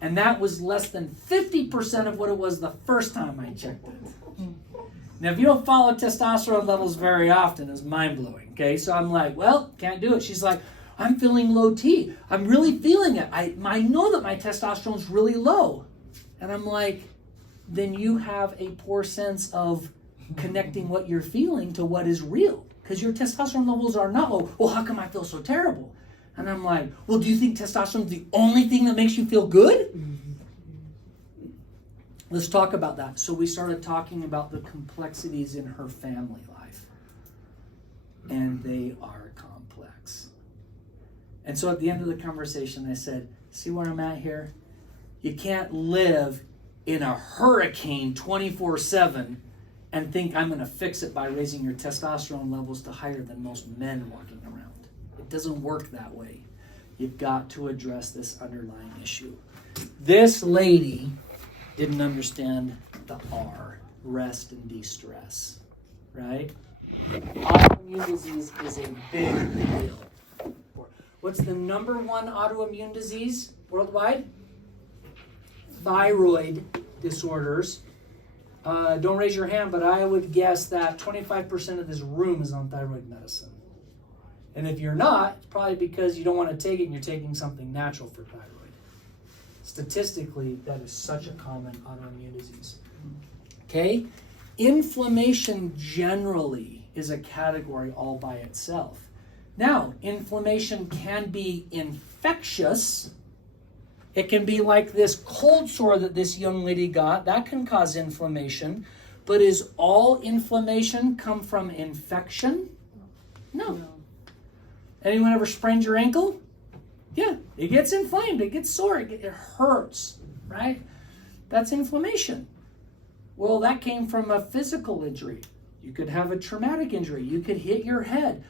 And that was less than 50% of what it was the first time I checked it. Now, if you don't follow testosterone levels very often, it's mind-blowing. Okay? So I'm like, well, can't do it. She's like, I'm feeling low T. I'm really feeling it. I know that my testosterone's really low. And I'm like, then you have a poor sense of connecting what you're feeling to what is real. Because your testosterone levels are not low. Well, how come I feel so terrible? And I'm like, well, do you think testosterone is the only thing that makes you feel good? Let's talk about that. So we started talking about the complexities in her family life. And they are complex. And so at the end of the conversation, I said, see where I'm at here? You can't live in a hurricane 24/7 and think I'm going to fix it by raising your testosterone levels to higher than most men walking around. It doesn't work that way. You've got to address this underlying issue. This lady didn't understand the R, rest and de-stress, right? Autoimmune disease is a big deal. What's the number one autoimmune disease worldwide? Thyroid disorders. Don't raise your hand, but I would guess that 25% of this room is on thyroid medicine. And if you're not, it's probably because you don't want to take it and you're taking something natural for thyroid. Statistically, that is such a common autoimmune disease. Okay? Inflammation generally is a category all by itself. Now, inflammation can be infectious. It can be like this cold sore that this young lady got. That can cause inflammation. But is all inflammation come from infection? No. Anyone ever sprained your ankle? Yeah, it gets inflamed, it gets sore, it hurts, right? That's inflammation. Well, that came from a physical injury. You could have a traumatic injury. You could hit your head.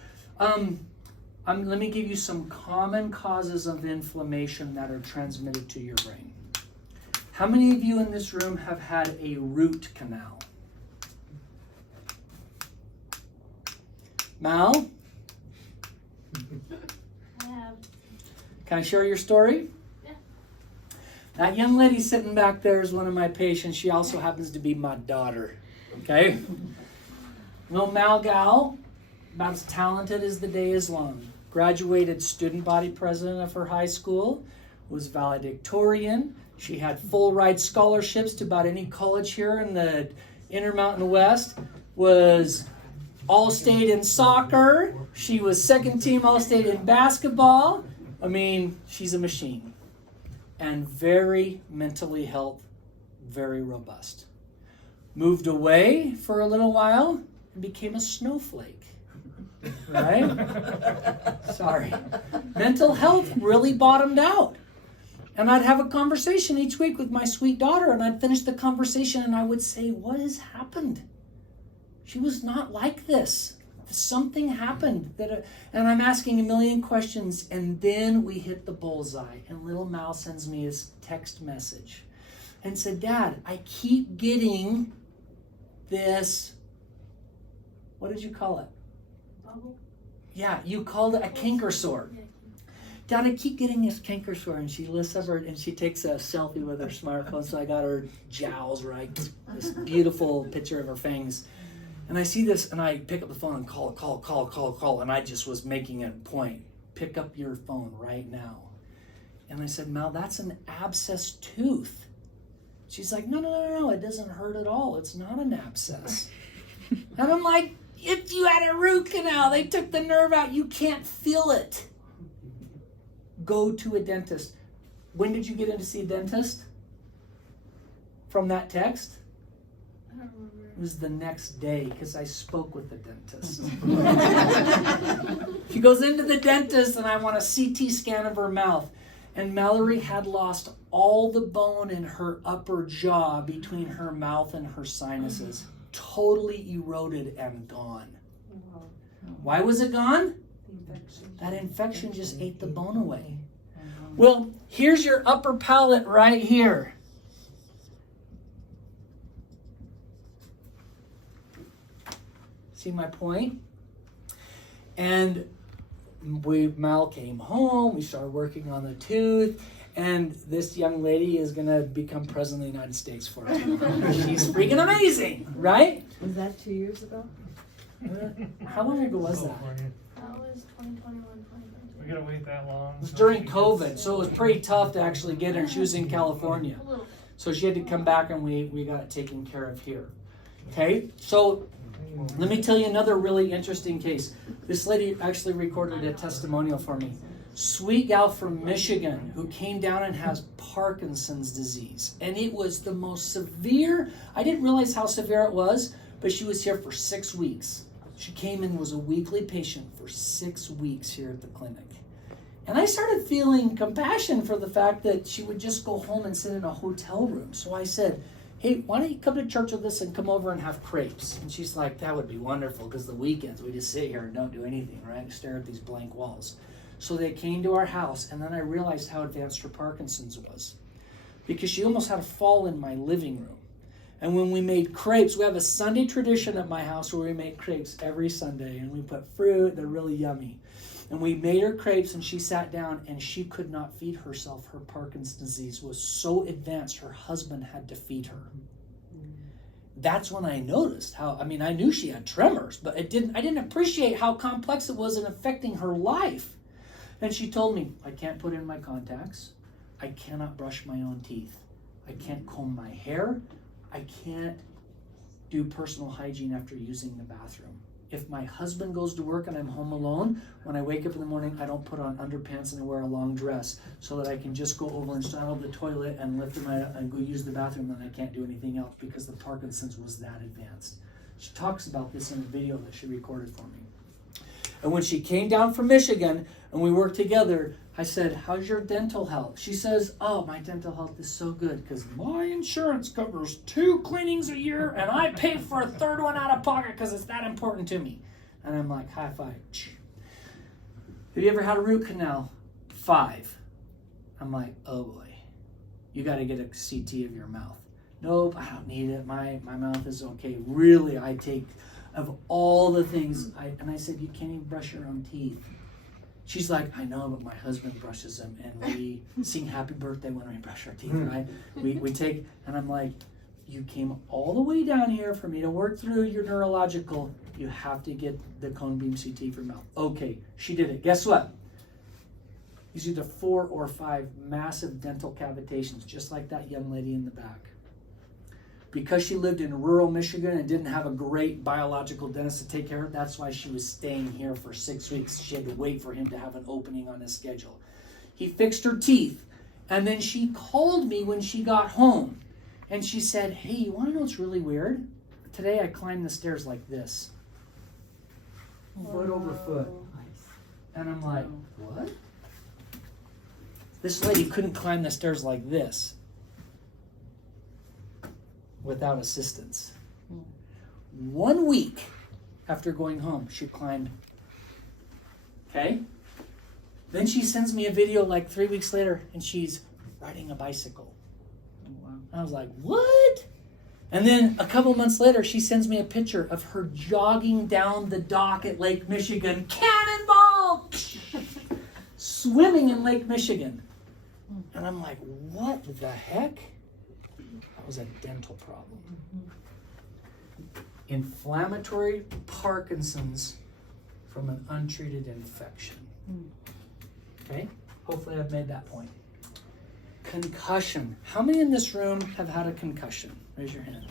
Let me give you some common causes of inflammation that are transmitted to your brain. How many of you in this room have had a root canal? Mal? I have. Can I share your story? Yeah. That young lady sitting back there is one of my patients. She also happens to be my daughter. Okay? Little Mal gal, about as talented as the day is long. Graduated student body president of her high school, was valedictorian. She had full ride scholarships to about any college here in the Intermountain West. Was all-state in soccer. She was second team all-state in basketball. I mean, she's a machine. And very mentally health, very robust. Moved away for a little while and became a snowflake. Right? Sorry. Mental health really bottomed out. And I'd have a conversation each week with my sweet daughter, and I'd finish the conversation and I would say, what has happened? She was not like this. Something happened. And I'm asking a million questions, and then we hit the bullseye. And little Mal sends me his text message and said, Dad, I keep getting this, what did you call it? Bubble? Yeah, you called it a canker sore. Yeah. Dad, I keep getting this canker sore. And she lifts up her, and she takes a selfie with her smartphone. So I got her jowls, right? This beautiful picture of her fangs. And I see this, and I pick up the phone and call. And I just was making a point. Pick up your phone right now. And I said, Mel, that's an abscess tooth. She's like, no, it doesn't hurt at all. It's not an abscess. And I'm like, if you had a root canal, they took the nerve out, you can't feel it. Go to a dentist. When did you get in to see a dentist? From that text? I don't remember. It was the next day because I spoke with the dentist. She goes into the dentist and I want a CT scan of her mouth. And Mallory had lost all the bone in her upper jaw between her mouth and her sinuses. Totally eroded and gone. Why was it gone? That infection just ate the bone away. Well, here's your upper palate right here. See my point? And Mal came home, we started working on the tooth, and this young lady is going to become president of the United States for us. She's freaking amazing, right? Was that 2 years ago? How long ago was So that? funny. That was 2021, 2022. We gotta wait that long. It was during COVID, so it was pretty tough to actually get her. She was in California. A little. So she had to come back and we got it taken care of here. Okay, so let me tell you another really interesting case. This lady actually recorded a testimonial for me. Sweet gal from Michigan who came down and has Parkinson's disease. And it was the most severe, I didn't realize how severe it was, but she was here for 6 weeks. She came in, was a weekly patient for 6 weeks here at the clinic. And I started feeling compassion for the fact that she would just go home and sit in a hotel room. So I said, hey, why don't you come to church with us and come over and have crepes? And she's like, that would be wonderful, because the weekends we just sit here and don't do anything, right? Stare at these blank walls. So they came to our house, and then I realized how advanced her Parkinson's was, because she almost had a fall in my living room. And when we made crepes, we have a Sunday tradition at my house where we make crepes every Sunday, and we put fruit, they're really yummy. And we made her crepes and she sat down and she could not feed herself. Her Parkinson's disease was so advanced, her husband had to feed her. That's when I noticed how, I mean, I knew she had tremors, but I didn't appreciate how complex it was in affecting her life. And she told me, I can't put in my contacts. I cannot brush my own teeth. I can't comb my hair. I can't do personal hygiene after using the bathroom. If my husband goes to work and I'm home alone, when I wake up in the morning, I don't put on underpants and I wear a long dress so that I can just go over and stand over the toilet and lift him out and go use the bathroom, and I can't do anything else because the Parkinson's was that advanced. She talks about this in a video that she recorded for me. And when she came down from Michigan and we worked together, I said, how's your dental health? She says, oh, my dental health is so good because my insurance covers 2 cleanings a year and I pay for a 3rd one out of pocket because it's that important to me. And I'm like, high five. Have you ever had a root canal? 5. I'm like, oh boy, you got to get a CT of your mouth. Nope, I don't need it. My mouth is okay. Really, I take, of all the things, and I said, you can't even brush your own teeth. She's like, I know, but my husband brushes them, and we sing happy birthday when we brush our teeth, right? We take, and I'm like, you came all the way down here for me to work through your neurological. You have to get the cone beam CT for mouth. Okay, she did it. Guess what? These are either 4 or 5 massive dental cavitations, just like that young lady in the back. Because she lived in rural Michigan and didn't have a great biological dentist to take care of her, that's why she was staying here for 6 weeks. She had to wait for him to have an opening on his schedule. He fixed her teeth, and then she called me when she got home. And she said, hey, you want to know what's really weird? Today I climbed the stairs like this. Foot over foot. And I'm like, what? This lady couldn't climb the stairs like this without assistance. 1 week after going home, she climbed. Okay? Then she sends me a video like 3 weeks later, and she's riding a bicycle. I was like, what? And then a couple months later, she sends me a picture of her jogging down the dock at Lake Michigan. Cannonball! Swimming in Lake Michigan. And I'm like, what the heck? That was a dental problem. Inflammatory Parkinson's from an untreated infection. Okay? Hopefully I've made that point. Concussion. How many in this room have had a concussion? Raise your hand.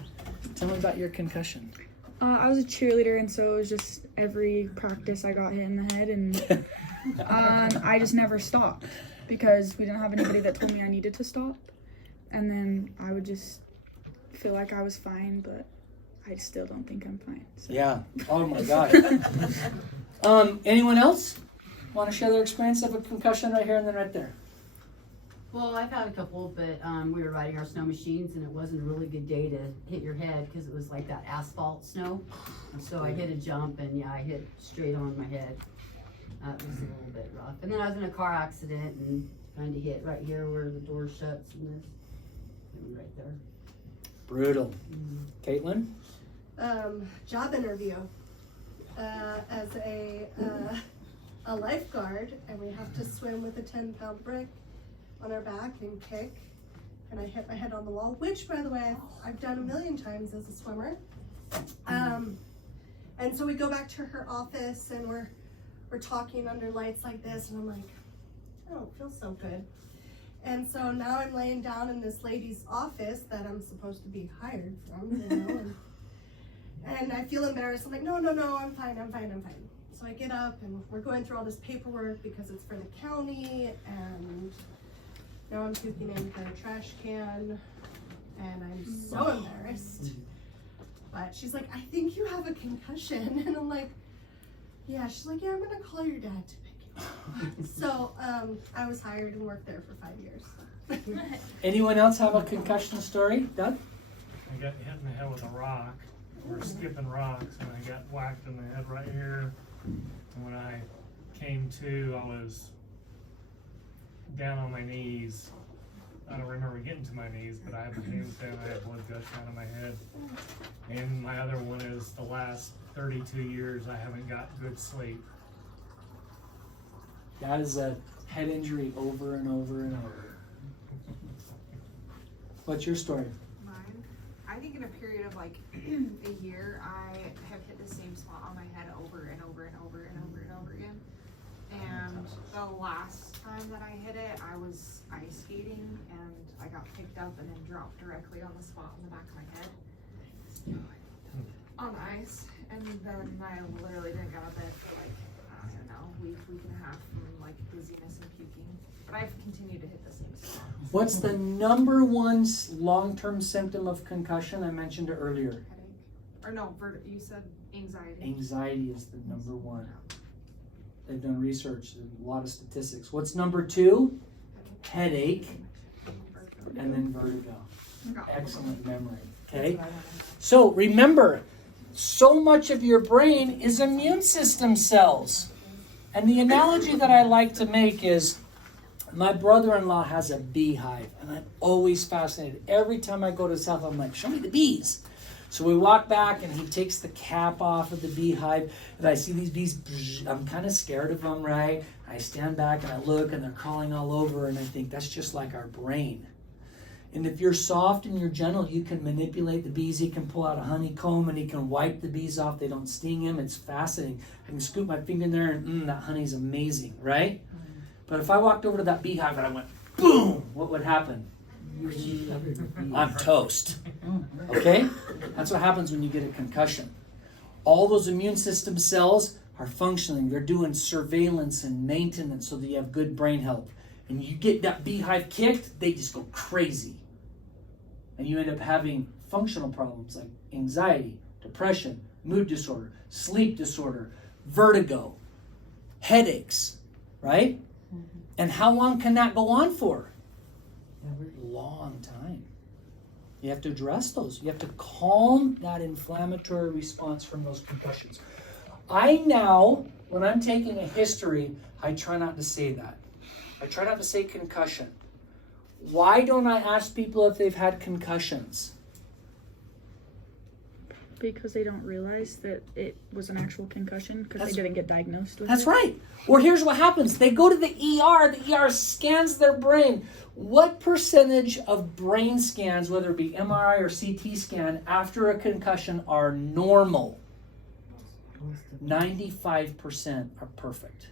Tell me about your concussion. I was a cheerleader, and so it was just every practice I got hit in the head, and I just never stopped because we didn't have anybody that told me I needed to stop. And then I would just feel like I was fine, but I still don't think I'm fine. So. Yeah. Oh my God. Anyone else want to share their experience of a concussion right here and then right there? Well, I've had a couple, but we were riding our snow machines, and it wasn't a really good day to hit your head because it was like that asphalt snow. And so I hit a jump, and yeah, I hit straight on my head. That was a little bit rough. And then I was in a car accident and kind of hit right here where the door shuts, and this, and right there. Brutal. Caitlin? Job interview as a lifeguard, and we have to swim with a 10-pound brick on our back and kick, and I hit my head on the wall, which, by the way, I've done a million times as a swimmer. And so we go back to her office, and we're talking under lights like this, and I'm like, I don't feel so good. And so now I'm laying down in this lady's office that I'm supposed to be hired from, you know, and I feel embarrassed. I'm like, no, I'm fine. So I get up, and we're going through all this paperwork because it's for the county, and now I'm puking in her trash can, and I'm so embarrassed. But she's like, I think you have a concussion. And I'm like, yeah. She's like, yeah, I'm gonna call your dad to pick you up. So I was hired and worked there for 5 years. Anyone else have a concussion story? Doug? I got hit in the head with a rock. We were skipping rocks, and I got whacked in the head right here. And when I came to, I was down on my knees. I don't remember getting to my knees, but I had my knees down. I had blood gushing out of my head. And my other one is the last 32 years I haven't got good sleep. That is a head injury over and over and over. What's your story? Mine, I think in a period of like a year, I have hit the same spot on my head over and over and over and over and over again. And the last time that I hit it, I was ice skating and I got picked up and then dropped directly on the spot on the back of my head on the ice. And then I literally didn't get up it for like, I don't know, week and a half from like dizziness and puking. But I've continued to hit the same spot. What's the number one long-term symptom of concussion? I mentioned it earlier. Headache. Or no, you said anxiety. Anxiety is the number one. They've done research, a lot of statistics. What's number two? Headache, and then vertigo. Excellent memory. Okay? So remember, so much of your brain is immune system cells. And the analogy that I like to make is, my brother-in-law has a beehive, and I'm always fascinated. Every time I go to South, I'm like, show me the bees. So we walk back, and he takes the cap off of the beehive, and I see these bees. I'm kind of scared of them, right? I stand back, and I look, and they're crawling all over, and I think that's just like our brain. And if you're soft and you're gentle, you can manipulate the bees. He can pull out a honeycomb, and he can wipe the bees off. They don't sting him. It's fascinating. I can scoop my finger in there, and that honey's amazing, right? But if I walked over to that beehive and I went, boom, what would happen? I'm toast. Okay? That's what happens when you get a concussion. All those immune system cells are functioning. They're doing surveillance and maintenance so that you have good brain health. And you get that beehive kicked, they just go crazy. And you end up having functional problems like anxiety, depression, mood disorder, sleep disorder, vertigo, headaches, right? And how long can that go on for? A long time. You have to address those. You have to calm that inflammatory response from those concussions. I now, when I'm taking a history, I try not to say that. I try not to say concussion. Why don't I ask people if they've had concussions? Because they don't realize that it was an actual concussion because they didn't get diagnosed with That's it. right. Or here's what happens. They go to the ER. The ER scans their brain. What percentage of brain scans, whether it be MRI or CT scan, after a concussion are normal? 95% are perfect.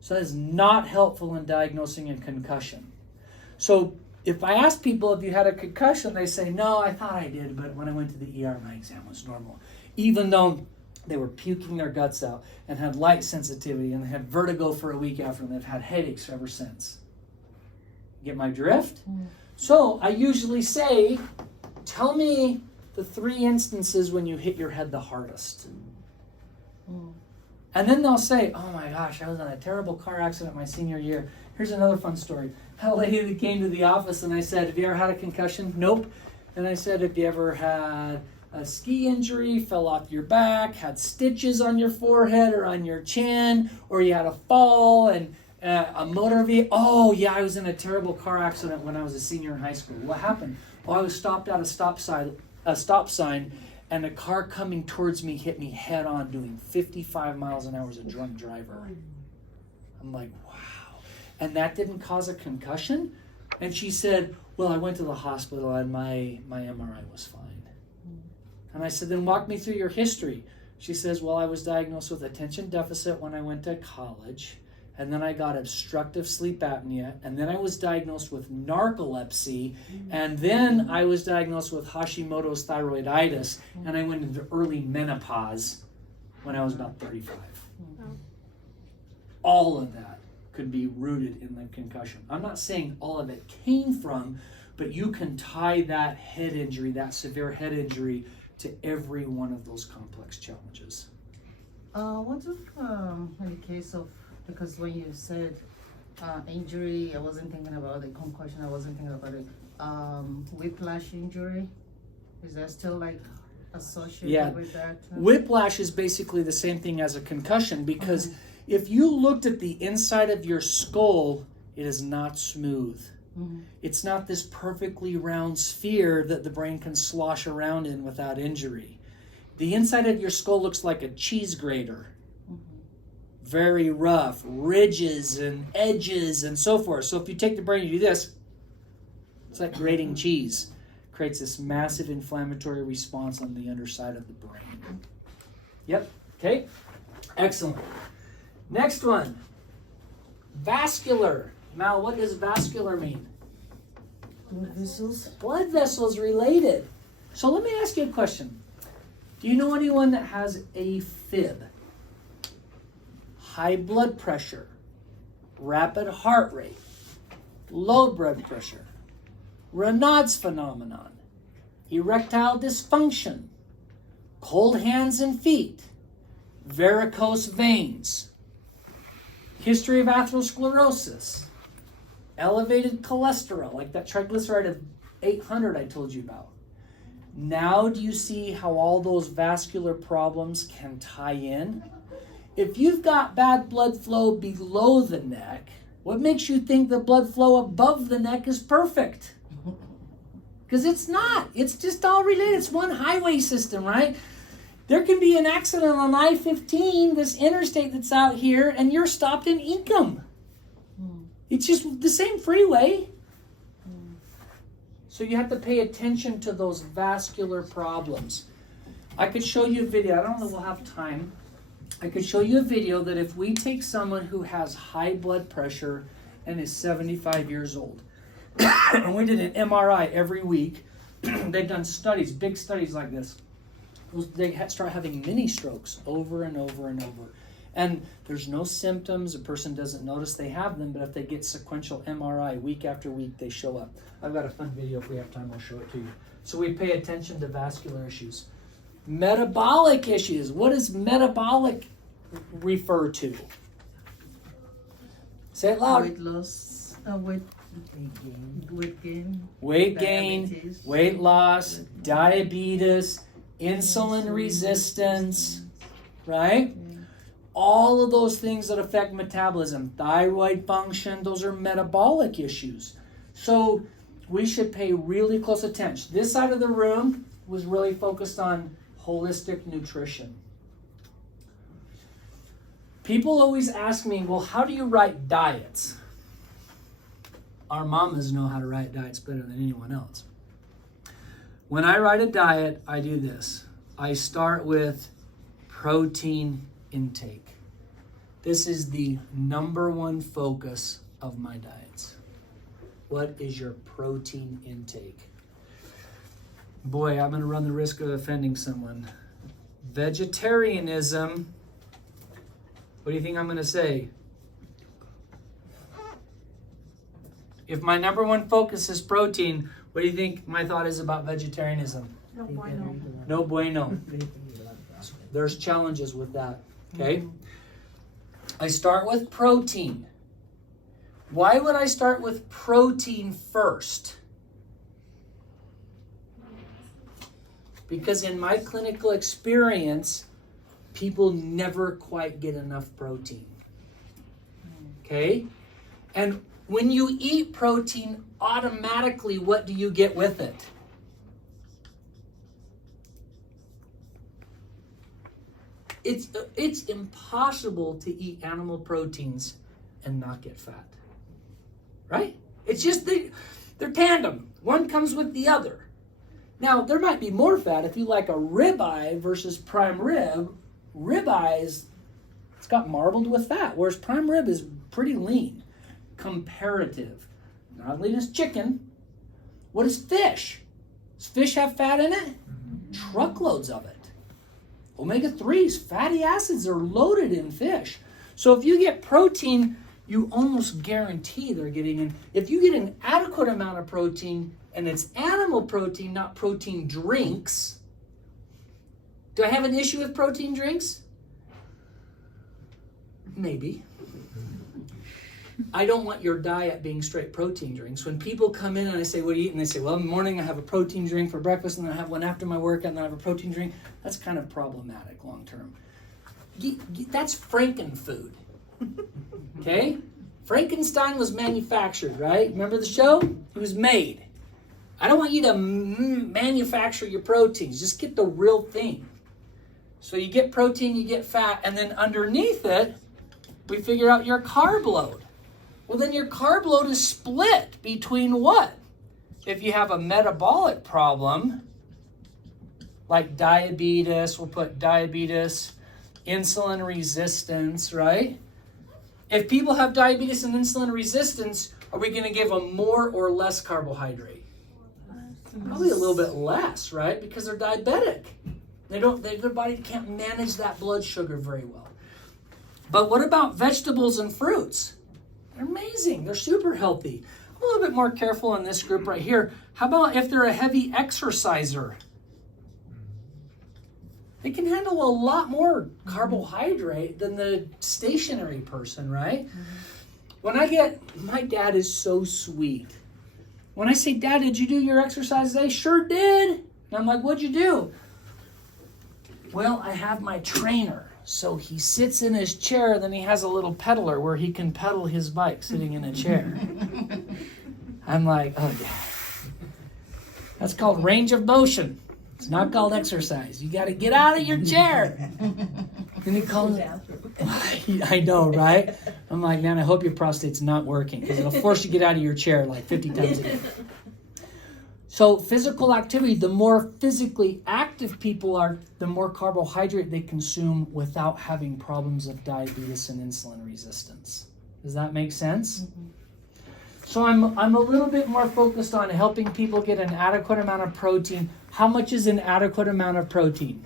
So that is not helpful in diagnosing a concussion. So if I ask people if you had a concussion, they say, no, I thought I did, but when I went to the ER, my exam was normal. Even though they were puking their guts out and had light sensitivity and they had vertigo for a week after, and they've had headaches ever since. Get my drift? So I usually say, tell me the 3 instances when you hit your head the hardest. And then they'll say, oh my gosh, I was in a terrible car accident my senior year. Here's another fun story. I had a lady that came to the office and I said, have you ever had a concussion? Nope. And I said, have you ever had a ski injury, fell off your back, had stitches on your forehead or on your chin, or you had a fall and a motor vehicle? Oh yeah, I was in a terrible car accident when I was a senior in high school. What happened? Oh, I was stopped at a stop sign, and a car coming towards me hit me head on doing 55 miles an hour as a drunk driver. I'm like, wow. And that didn't cause a concussion? And she said, well, I went to the hospital and my MRI was fine. And I said, then walk me through your history. She says, well, I was diagnosed with attention deficit when I went to college. And then I got obstructive sleep apnea. And then I was diagnosed with narcolepsy. And then I was diagnosed with Hashimoto's thyroiditis. And I went into early menopause when I was about 35. All of that could be rooted in the concussion. I'm not saying all of it came from, but you can tie that head injury, that severe head injury, to every one of those complex challenges. What if, in the case of, because when you said injury, I wasn't thinking about the concussion, I wasn't thinking about it. Whiplash injury, is that still like associated with that? Whiplash is basically the same thing as a concussion because if you looked at the inside of your skull, it is not smooth. It's not this perfectly round sphere that the brain can slosh around in without injury. The inside of your skull looks like a cheese grater. very rough, ridges and edges and so forth. So if you take the brain and you do this, it's like grating cheese. Creates this massive inflammatory response on the underside of the brain. Yep, okay, excellent. Next one, vascular. Mal, what does vascular mean? Blood vessels. Blood vessels related. So let me ask you a question. Do you know anyone that has AFib? High blood pressure, rapid heart rate, low blood pressure, Raynaud's phenomenon, erectile dysfunction, cold hands and feet, varicose veins, history of atherosclerosis, elevated cholesterol, like that triglyceride of 800 I told you about. Now do you see how all those vascular problems can tie in? If you've got bad blood flow below the neck, what makes you think the blood flow above the neck is perfect? Because it's not. It's just all related. It's one highway system, right? There can be an accident on I-15, this interstate that's out here, and you're stopped in Ingham. It's just the same freeway. So you have to pay attention to those vascular problems. I could show you a video. I don't know if we'll have time. I could show you a video that if we take someone who has high blood pressure and is 75 years old, and we did an MRI every week, they've done studies, big studies like this. They start having mini strokes over and over and over. And there's no symptoms. A person doesn't notice they have them, but if they get sequential MRI week after week, they show up. I've got a fun video. If we have time, I'll show it to you. So we pay attention to vascular issues. Metabolic issues. What does metabolic refer to? Say it loud. Weight loss, weight gain. Weight gain, Diabetes. weight loss, diabetes, insulin resistance, right? All of those things that affect metabolism, thyroid function, those are metabolic issues. So we should pay really close attention. This side of the room was really focused on holistic nutrition. People always ask me, well, how do you write diets? Our mamas know how to write diets better than anyone else. When I write a diet, I do this. I start with protein intake. This is the number one focus of my diets. What is your protein intake? Boy, I'm going to run the risk of offending someone. Vegetarianism. What do you think I'm going to say? If my number one focus is protein, what do you think my thought is about vegetarianism? No bueno. No bueno. There's challenges with that, okay? I start with protein. Why would I start with protein first? Because in my clinical experience, people never quite get enough protein. Okay? And when you eat protein, automatically, what do you get with it? It's impossible to eat animal proteins and not get fat. Right? It's just they're tandem. One comes with the other. Now, there might be more fat if you like a ribeye versus prime rib. Ribeye it's got marbled with fat, whereas prime rib is pretty lean. Comparative. Not lean as chicken. What is fish? Does fish have fat in it? Truckloads of it. Omega-3s, fatty acids are loaded in fish. So if you get protein, you almost guarantee they're getting in. If you get an adequate amount of protein, and it's animal protein, not protein drinks. Do I have an issue with protein drinks? Maybe. I don't want your diet being straight protein drinks. When people come in and I say, what do you eat? And they say, well, in the morning I have a protein drink for breakfast, and then I have one after my workout, and then I have a protein drink. That's kind of problematic long term. That's Frankenfood. Okay? Frankenstein was manufactured, right? Remember the show? He was made. I don't want you to manufacture your proteins. Just get the real thing. So you get protein, you get fat, and then underneath it, we figure out your carb load. Well, then your carb load is split between what? If you have a metabolic problem, like diabetes, we'll put diabetes, insulin resistance, right? If people have diabetes and insulin resistance, are we going to give them more or less carbohydrate? Probably a little bit less, right? Because they're diabetic. Their body can't manage that blood sugar very well. But what about vegetables and fruits? They're amazing. They're super healthy. I'm a little bit more careful in this group right here. How about if they're a heavy exerciser? They can handle a lot more carbohydrate than the stationary person, right? My dad is so sweet. When I say, Dad, did you do your exercise today? Sure did. And I'm like, what'd you do? Well, I have my trainer. So he sits in his chair, then he has a little pedaler where he can pedal his bike sitting in a chair. I'm like, oh yeah. That's called range of motion. It's not called exercise. You got to get out of your chair. And he calls it. I know, right? I'm like, man, I hope your prostate's not working because it'll force you to get out of your chair like 50 times a day. So physical activity, the more physically active people are, the more carbohydrate they consume without having problems of diabetes and insulin resistance. Does that make sense? Mm-hmm. So I'm a little bit more focused on helping people get an adequate amount of protein. How much is an adequate amount of protein?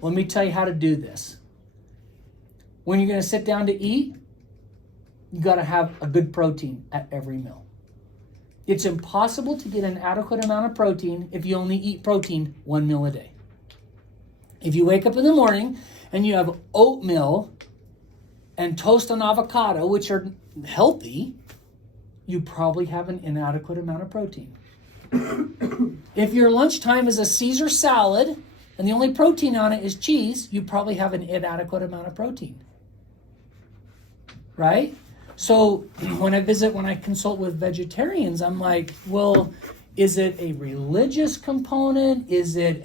Let me tell you how to do this. When you're going to sit down to eat, you got to have a good protein at every meal. It's impossible to get an adequate amount of protein if you only eat protein one meal a day. If you wake up in the morning and you have oatmeal and toast and avocado, which are healthy, you probably have an inadequate amount of protein. If your lunchtime is a Caesar salad and the only protein on it is cheese, you probably have an inadequate amount of protein. Right? So when I consult with vegetarians, I'm like, well, is it a religious component? Is it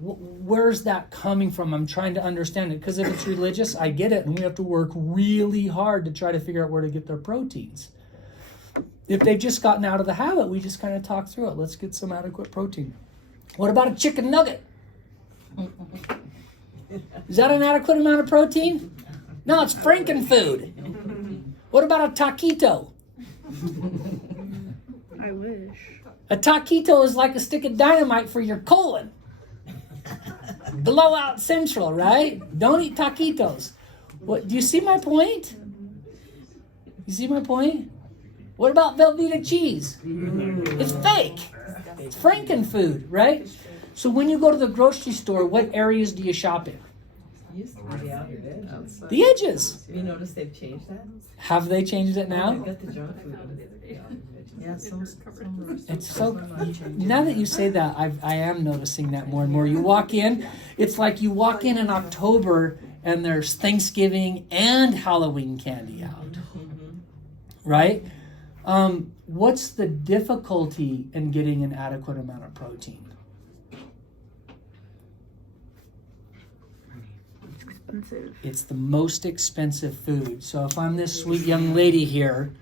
where's that coming from? I'm trying to understand it. Because if it's religious, I get it. And we have to work really hard to try to figure out where to get their proteins. If they've just gotten out of the habit, we just kind of talk through it. Let's get some adequate protein. What about a chicken nugget? Is that an adequate amount of protein? No, it's frankenfood. What about a taquito? I wish. A taquito is like a stick of dynamite for your colon. Blowout central, right? Don't eat taquitos. What? Do you see my point? You see my point? What about Velveeta cheese? It's fake. It's frankenfood, right? So when you go to the grocery store, what areas do you shop in? Used to be out here, edges. The edges. Have you noticed they've changed that? Have they changed it now? They've got the junk food. Yeah, some It's so. Now that you say that, I am noticing that more and more. You walk in, it's like you walk in October and there's Thanksgiving and Halloween candy out, right? What's the difficulty in getting an adequate amount of protein? Expensive. It's the most expensive food. So if I'm this sweet young lady here,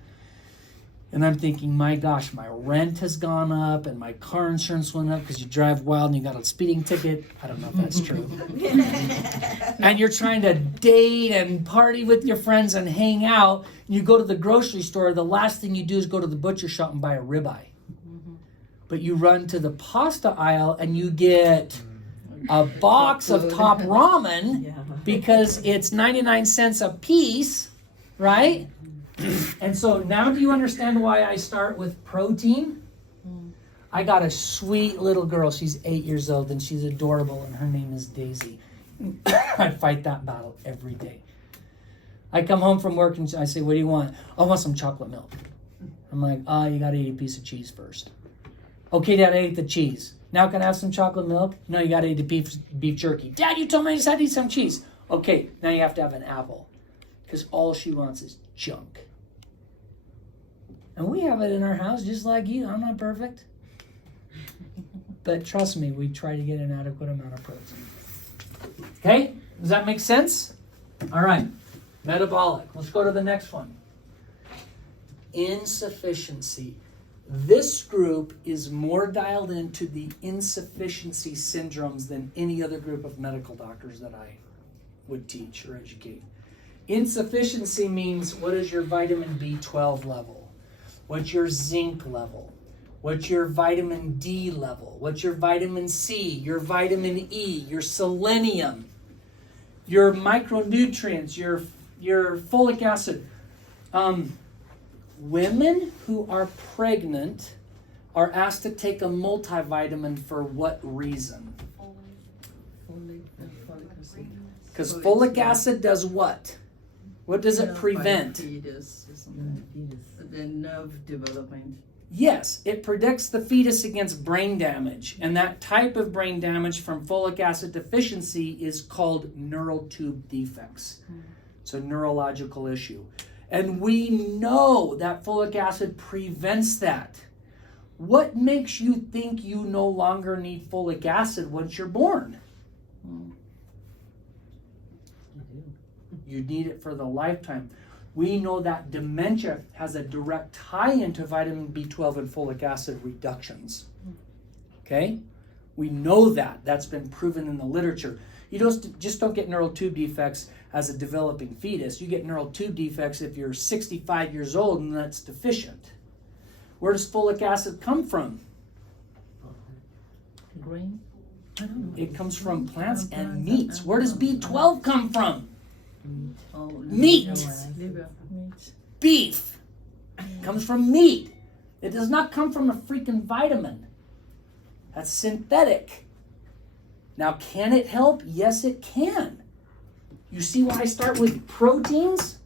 and I'm thinking, my gosh, my rent has gone up and my car insurance went up because you drive wild and you got a speeding ticket. I don't know if that's true. And you're trying to date and party with your friends and hang out. And you go to the grocery store. The last thing you do is go to the butcher shop and buy a ribeye. But you run to the pasta aisle and you get a box of top ramen because it's 99 cents a piece, right? And so now do you understand why I start with protein? I got a sweet little girl. She's 8 years old and she's adorable and her name is Daisy. I fight that battle every day. I come home from work and I say, what do you want? I want some chocolate milk. I'm like, you got to eat a piece of cheese first. Okay, Dad, I ate the cheese. Now can I have some chocolate milk? No, you got to eat the beef jerky. Dad, you told me I just had to eat some cheese. Okay, now you have to have an apple. Because all she wants is junk. And we have it in our house just like you. I'm not perfect. But trust me, we try to get an adequate amount of protein. Okay? Does that make sense? All right. Metabolic. Let's go to the next one. Insufficiency. This group is more dialed into the insufficiency syndromes than any other group of medical doctors that I would teach or educate. Insufficiency means, what is your vitamin B12 level? What's your zinc level? What's your vitamin D level? What's your vitamin C, your vitamin E, your selenium, your micronutrients, your folic acid? Women who are pregnant are asked to take a multivitamin for what reason? Because folic acid does what? What does it prevent? The nerve development. Yes, it protects the fetus against brain damage. And that type of brain damage from folic acid deficiency is called neural tube defects. It's a neurological issue. And we know that folic acid prevents that. What makes you think you no longer need folic acid once you're born? You need it for the lifetime. We know that dementia has a direct tie into vitamin B12 and folic acid reductions. Okay? We know that. That's been proven in the literature. You just don't get neural tube defects as a developing fetus. You get neural tube defects if you're 65 years old and that's deficient. Where does folic acid come from? Grain? I don't know. It comes from plants and meats. Where does B12 come from? Meat. Liver. Meat. Beef. Comes from meat. It does not come from a freaking vitamin. That's synthetic. Now, can it help? Yes, it can. You see why I start with proteins?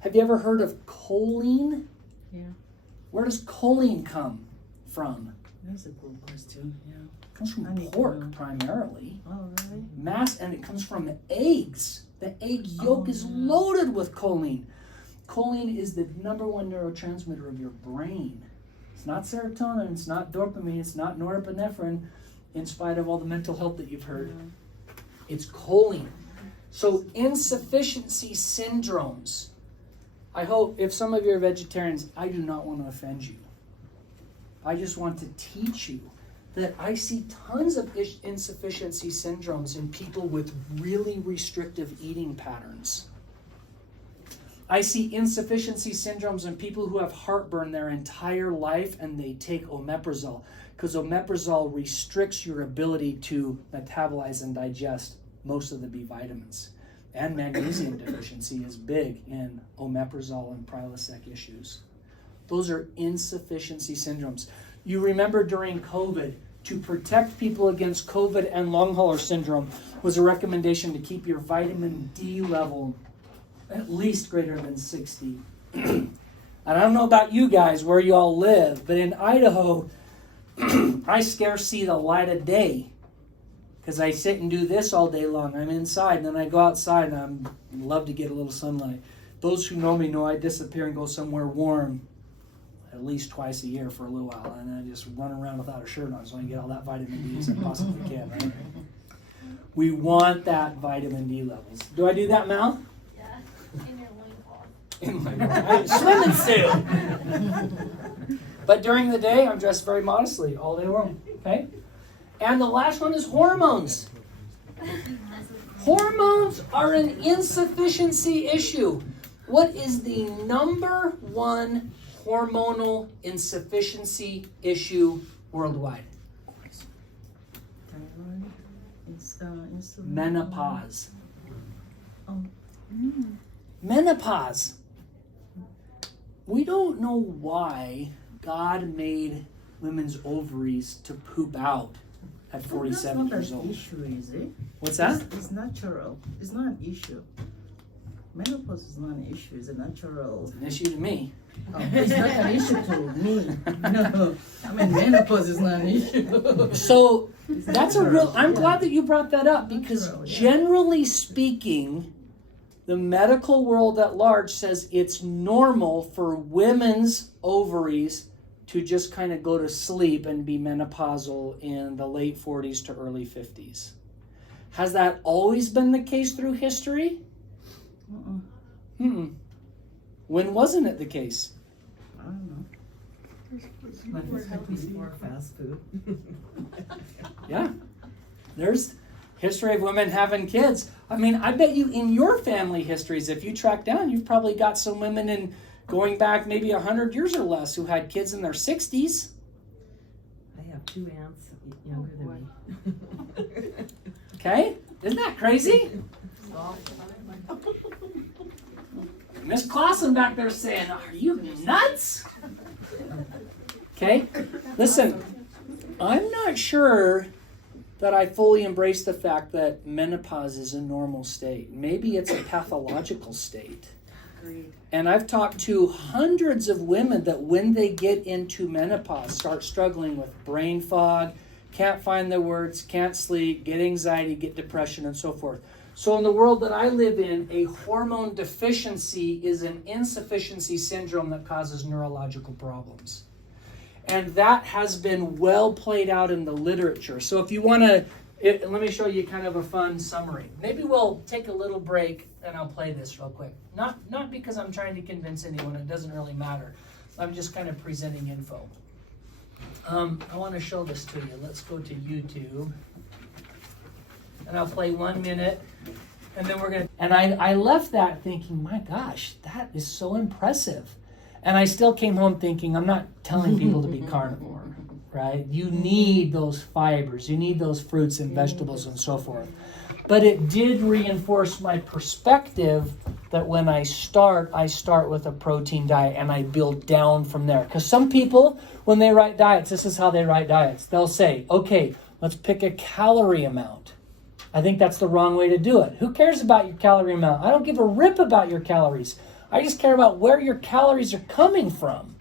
Have you ever heard of choline? Yeah. Where does choline come from? That's a good question. Yeah. It comes from I need to pork know. primarily. Oh, really? And it comes from eggs. The egg yolk is loaded with choline. Choline is the number one neurotransmitter of your brain. It's not serotonin, it's not dopamine, it's not norepinephrine, in spite of all the mental health that you've heard. It's choline. So insufficiency syndromes. I hope, if some of you are vegetarians, I do not want to offend you. I just want to teach you that I see tons of insufficiency syndromes in people with really restrictive eating patterns. I see insufficiency syndromes in people who have heartburn their entire life and they take omeprazole, because omeprazole restricts your ability to metabolize and digest most of the B vitamins. And magnesium deficiency is big in omeprazole and Prilosec issues. Those are insufficiency syndromes. You remember during COVID, to protect people against COVID and long hauler syndrome was a recommendation to keep your vitamin D level at least greater than 60. And I don't know about you guys, where you all live, but in Idaho, I scarce see the light of day because I sit and do this all day long. I'm inside, and then I go outside, and I love to get a little sunlight. Those who know me know I disappear and go somewhere warm at least twice a year for a little while, and I just run around without a shirt on so I can get all that vitamin D as I possibly can, right? We want that vitamin D levels. Do I do that, Mal? Yeah, in your loincloth. In my swimming suit. But during the day, I'm dressed very modestly all day long, okay? And the last one is hormones. Hormones are an insufficiency issue. What is the number one hormonal insufficiency issue worldwide? Menopause. Menopause. We don't know why God made women's ovaries to poop out at 47 years old. That's not an issue, is it? What's that? It's natural. It's not an issue. Menopause is not an issue. It's a natural. It's an issue to me. Oh, it's not an issue to me. No, I mean menopause is not an issue. So that's a real. I'm glad that you brought that up, because Natural, yeah. generally speaking, the medical world at large says it's normal for women's ovaries to just kind of go to sleep and be menopausal in the late 40s to early 50s. Has that always been the case through history? When wasn't it the case? I don't know. But it's before fast food. Yeah. There's history of women having kids. I mean, I bet you in your family histories, if you track down, you've probably got some women in going back maybe 100 years or less who had kids in their 60s. I have 2 aunts younger than me. Okay? Isn't that crazy? Miss Clausen back there saying, are you nuts? Okay? Listen, I'm not sure that I fully embrace the fact that menopause is a normal state. Maybe it's a pathological state. And I've talked to hundreds of women that when they get into menopause start struggling with brain fog, can't find their words, can't sleep, get anxiety, get depression, and so forth. So in the world that I live in, a hormone deficiency is an insufficiency syndrome that causes neurological problems. And that has been well played out in the literature. So if you want to, let me show you kind of a fun summary. Maybe we'll take a little break and I'll play this real quick. Not because I'm trying to convince anyone, it doesn't really matter. I'm just kind of presenting info. I want to show this to you. Let's go to YouTube. And I'll play 1 minute. And then we're going to... And I left that thinking, my gosh, that is so impressive. And I still came home thinking, I'm not telling people to be carnivore, right? You need those fibers. You need those fruits and vegetables and so forth. But it did reinforce my perspective that when I start with a protein diet and I build down from there. Because some people, when they write diets, this is how they write diets. They'll say, okay, let's pick a calorie amount. I think that's the wrong way to do it. Who cares about your calorie amount? I don't give a rip about your calories. I just care about where your calories are coming from.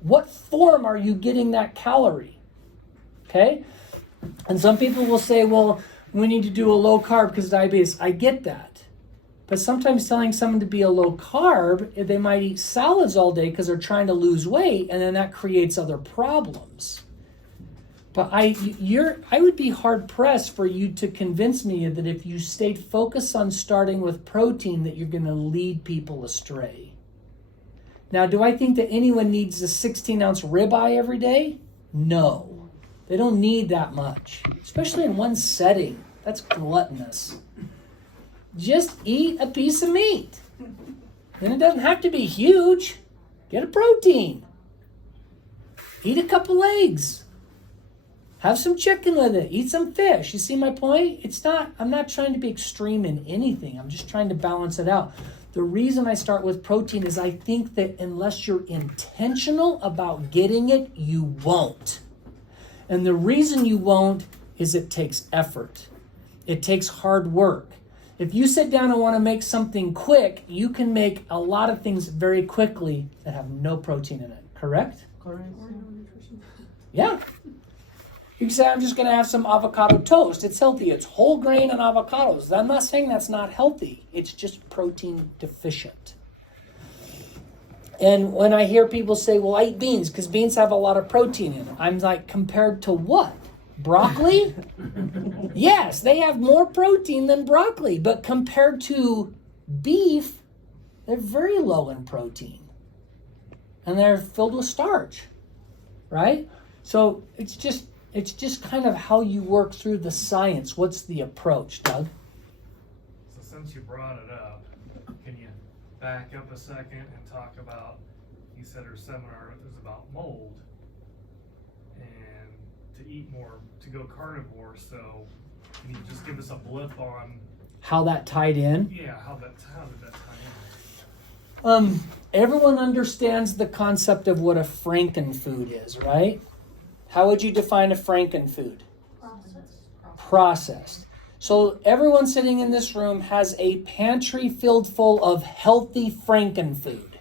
What form are you getting that calorie? Okay? And some people will say, well, we need to do a low carb because of diabetes. I get that. But sometimes telling someone to be a low carb, they might eat salads all day because they're trying to lose weight, and then that creates other problems. But I would be hard-pressed for you to convince me that if you stayed focused on starting with protein, that you're going to lead people astray. Now, do I think that anyone needs a 16-ounce ribeye every day? No. They don't need that much, especially in one setting. That's gluttonous. Just eat a piece of meat. And it doesn't have to be huge. Get a protein. Eat a couple eggs. Have some chicken with it. Eat some fish. You see my point? I'm not trying to be extreme in anything. I'm just trying to balance it out. The reason I start with protein is I think that unless you're intentional about getting it, you won't. And the reason you won't is it takes effort. It takes hard work. If you sit down and want to make something quick, you can make a lot of things very quickly that have no protein in it. Correct? Correct. Yeah. You can say, I'm just going to have some avocado toast. It's healthy. It's whole grain and avocados. I'm not saying that's not healthy. It's just protein deficient. And when I hear people say, well, I eat beans because beans have a lot of protein in them. I'm like, compared to what? Broccoli? Yes, they have more protein than broccoli. But compared to beef, they're very low in protein. And they're filled with starch, right? So it's just kind of how you work through the science. What's the approach, Doug? So since you brought it up, can you back up a second and talk about, you said her seminar is about mold and to eat more, to go carnivore. So can you just give us a blip on How that tied in? Yeah, how did that tie in? Everyone understands the concept of what a frankenfood is, right? How would you define a frankenfood? Processed. So everyone sitting in this room has a pantry filled full of healthy frankenfood.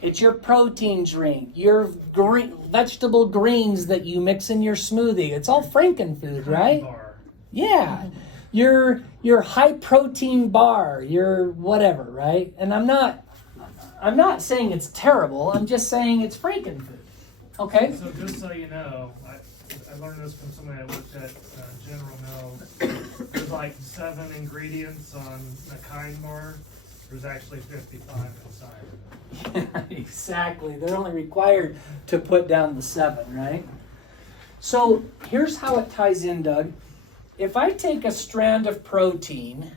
It's your protein drink, your vegetable greens that you mix in your smoothie. It's all frankenfood, right? Bar. Yeah. Your high protein bar, your whatever, right? And I'm not saying it's terrible. I'm just saying it's frankenfood. Okay? So just so you know, I learned this from somebody that worked at General Mills. There's like 7 ingredients on a kind bar. There's actually 55 inside. Yeah, exactly. They're only required to put down the 7, right? So here's how it ties in, Doug. If I take a strand of protein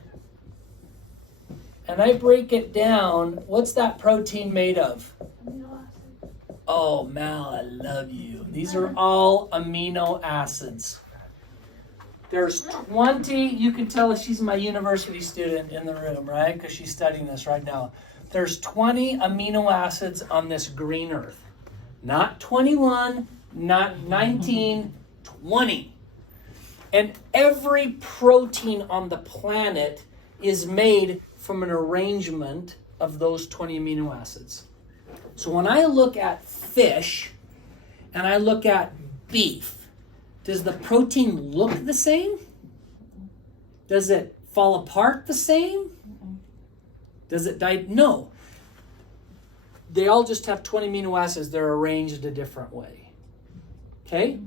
and I break it down, what's that protein made of? Amino acid. Oh, Mal, I love you. These are all amino acids. There's 20, you can tell she's my university student in the room, right? Because she's studying this right now. There's 20 amino acids on this green earth. Not 21, not 19, 20. And every protein on the planet is made from an arrangement of those 20 amino acids. So when I look at fish and I look at beef, does the protein look the same? Does it fall apart the same? Does it die? No. They all just have 20 amino acids. They're arranged a different way. Okay?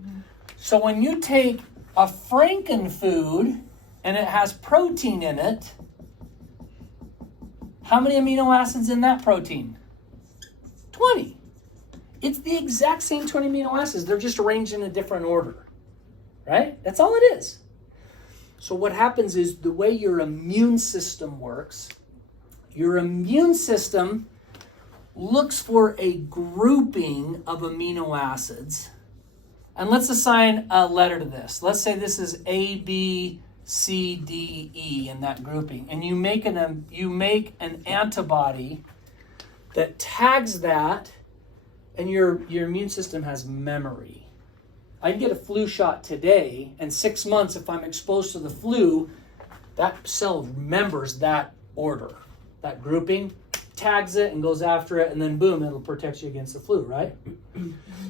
So when you take a frankenfood and it has protein in it, how many amino acids in that protein? 20. It's the exact same 20 amino acids. They're just arranged in a different order. Right? That's all it is. So what happens is the way your immune system works, your immune system looks for a grouping of amino acids. And let's assign a letter to this. Let's say this is A, B, C, D, E in that grouping. And you make an antibody that tags that, and your immune system has memory. I can get a flu shot today, and 6 months, if I'm exposed to the flu, that cell remembers that order, that grouping, tags it and goes after it, and then boom, it'll protect you against the flu, right?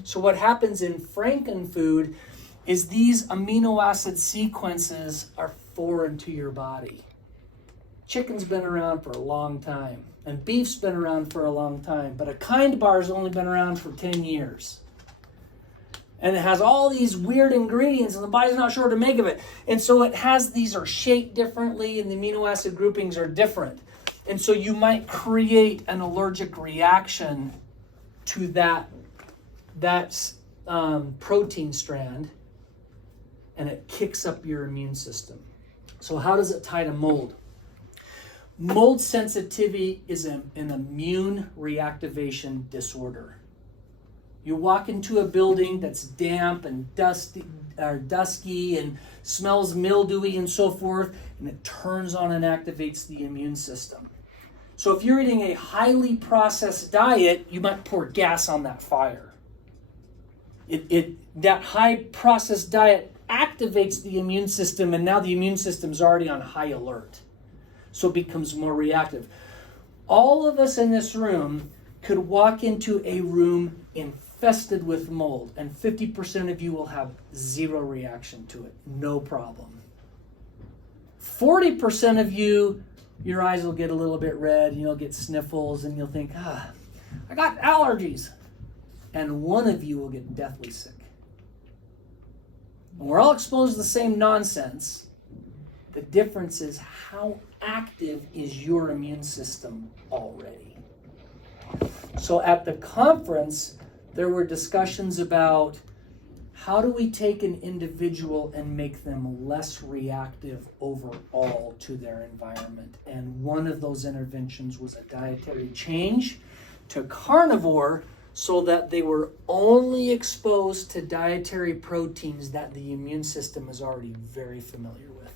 So what happens in frankenfood is these amino acid sequences are foreign to your body. Chicken's been around for a long time, and beef's been around for a long time, but a kind bar's only been around for 10 years. And it has all these weird ingredients, and the body's not sure what to make of it. And so these are shaped differently, and the amino acid groupings are different. And so you might create an allergic reaction to that protein strand, and it kicks up your immune system. So how does it tie to mold? Mold sensitivity is an immune reactivation disorder. You walk into a building that's damp and dusty and smells mildewy and so forth, and it turns on and activates the immune system. So if you're eating a highly processed diet, you might pour gas on that fire. That high processed diet activates the immune system, and now the immune system's already on high alert. So it becomes more reactive. All of us in this room could walk into a room infested with mold, and 50% of you will have zero reaction to it. No problem. 40% of you, your eyes will get a little bit red, and you'll get sniffles, and you'll think, I got allergies. And one of you will get deathly sick. And we're all exposed to the same nonsense. The difference is how active is your immune system already. So at the conference, there were discussions about how do we take an individual and make them less reactive overall to their environment. And one of those interventions was a dietary change to carnivore so that they were only exposed to dietary proteins that the immune system is already very familiar with.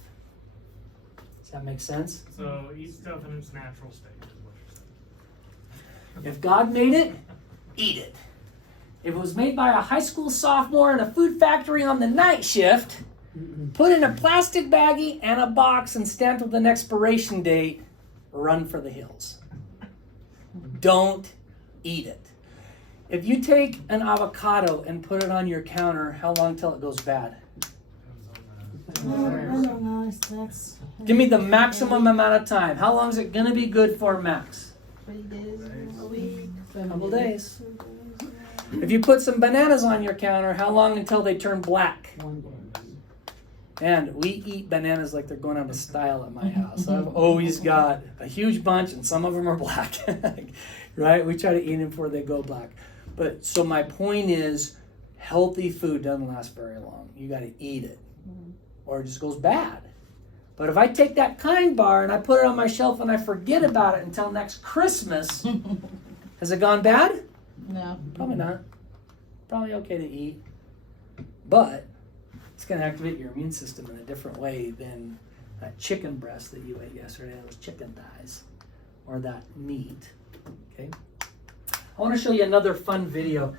Does that make sense? So eat stuff in its natural state is what you're saying. If God made it, eat it. If it was made by a high school sophomore in a food factory on the night shift, put in a plastic baggie and a box and stamped with an expiration date, run for the hills. Don't eat it. If you take an avocado and put it on your counter, how long till it goes bad? I don't know. That's Give me the maximum amount of time. How long is it going to be good for max? 3 days, a week. A couple days. If you put some bananas on your counter, how long until they turn black? 1 day. And we eat bananas like they're going out of style at my house. I've always got a huge bunch, and some of them are black, right? We try to eat them before they go black. But so my point is, healthy food doesn't last very long. You got to eat it, or it just goes bad. But if I take that Kind bar and I put it on my shelf and I forget about it until next Christmas, has it gone bad? No. Probably not. Probably okay to eat. But it's going to activate your immune system in a different way than that chicken breast that you ate yesterday, those chicken thighs, or that meat. Okay? I want to show you another fun video.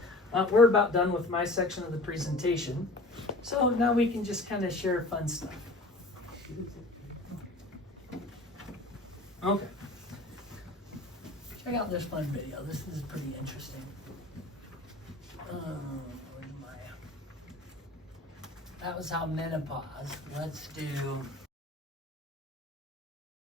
We're about done with my section of the presentation. So now we can just kind of share fun stuff. Okay. Check out this fun video. This is pretty interesting. Where's my... That was how menopause. Let's do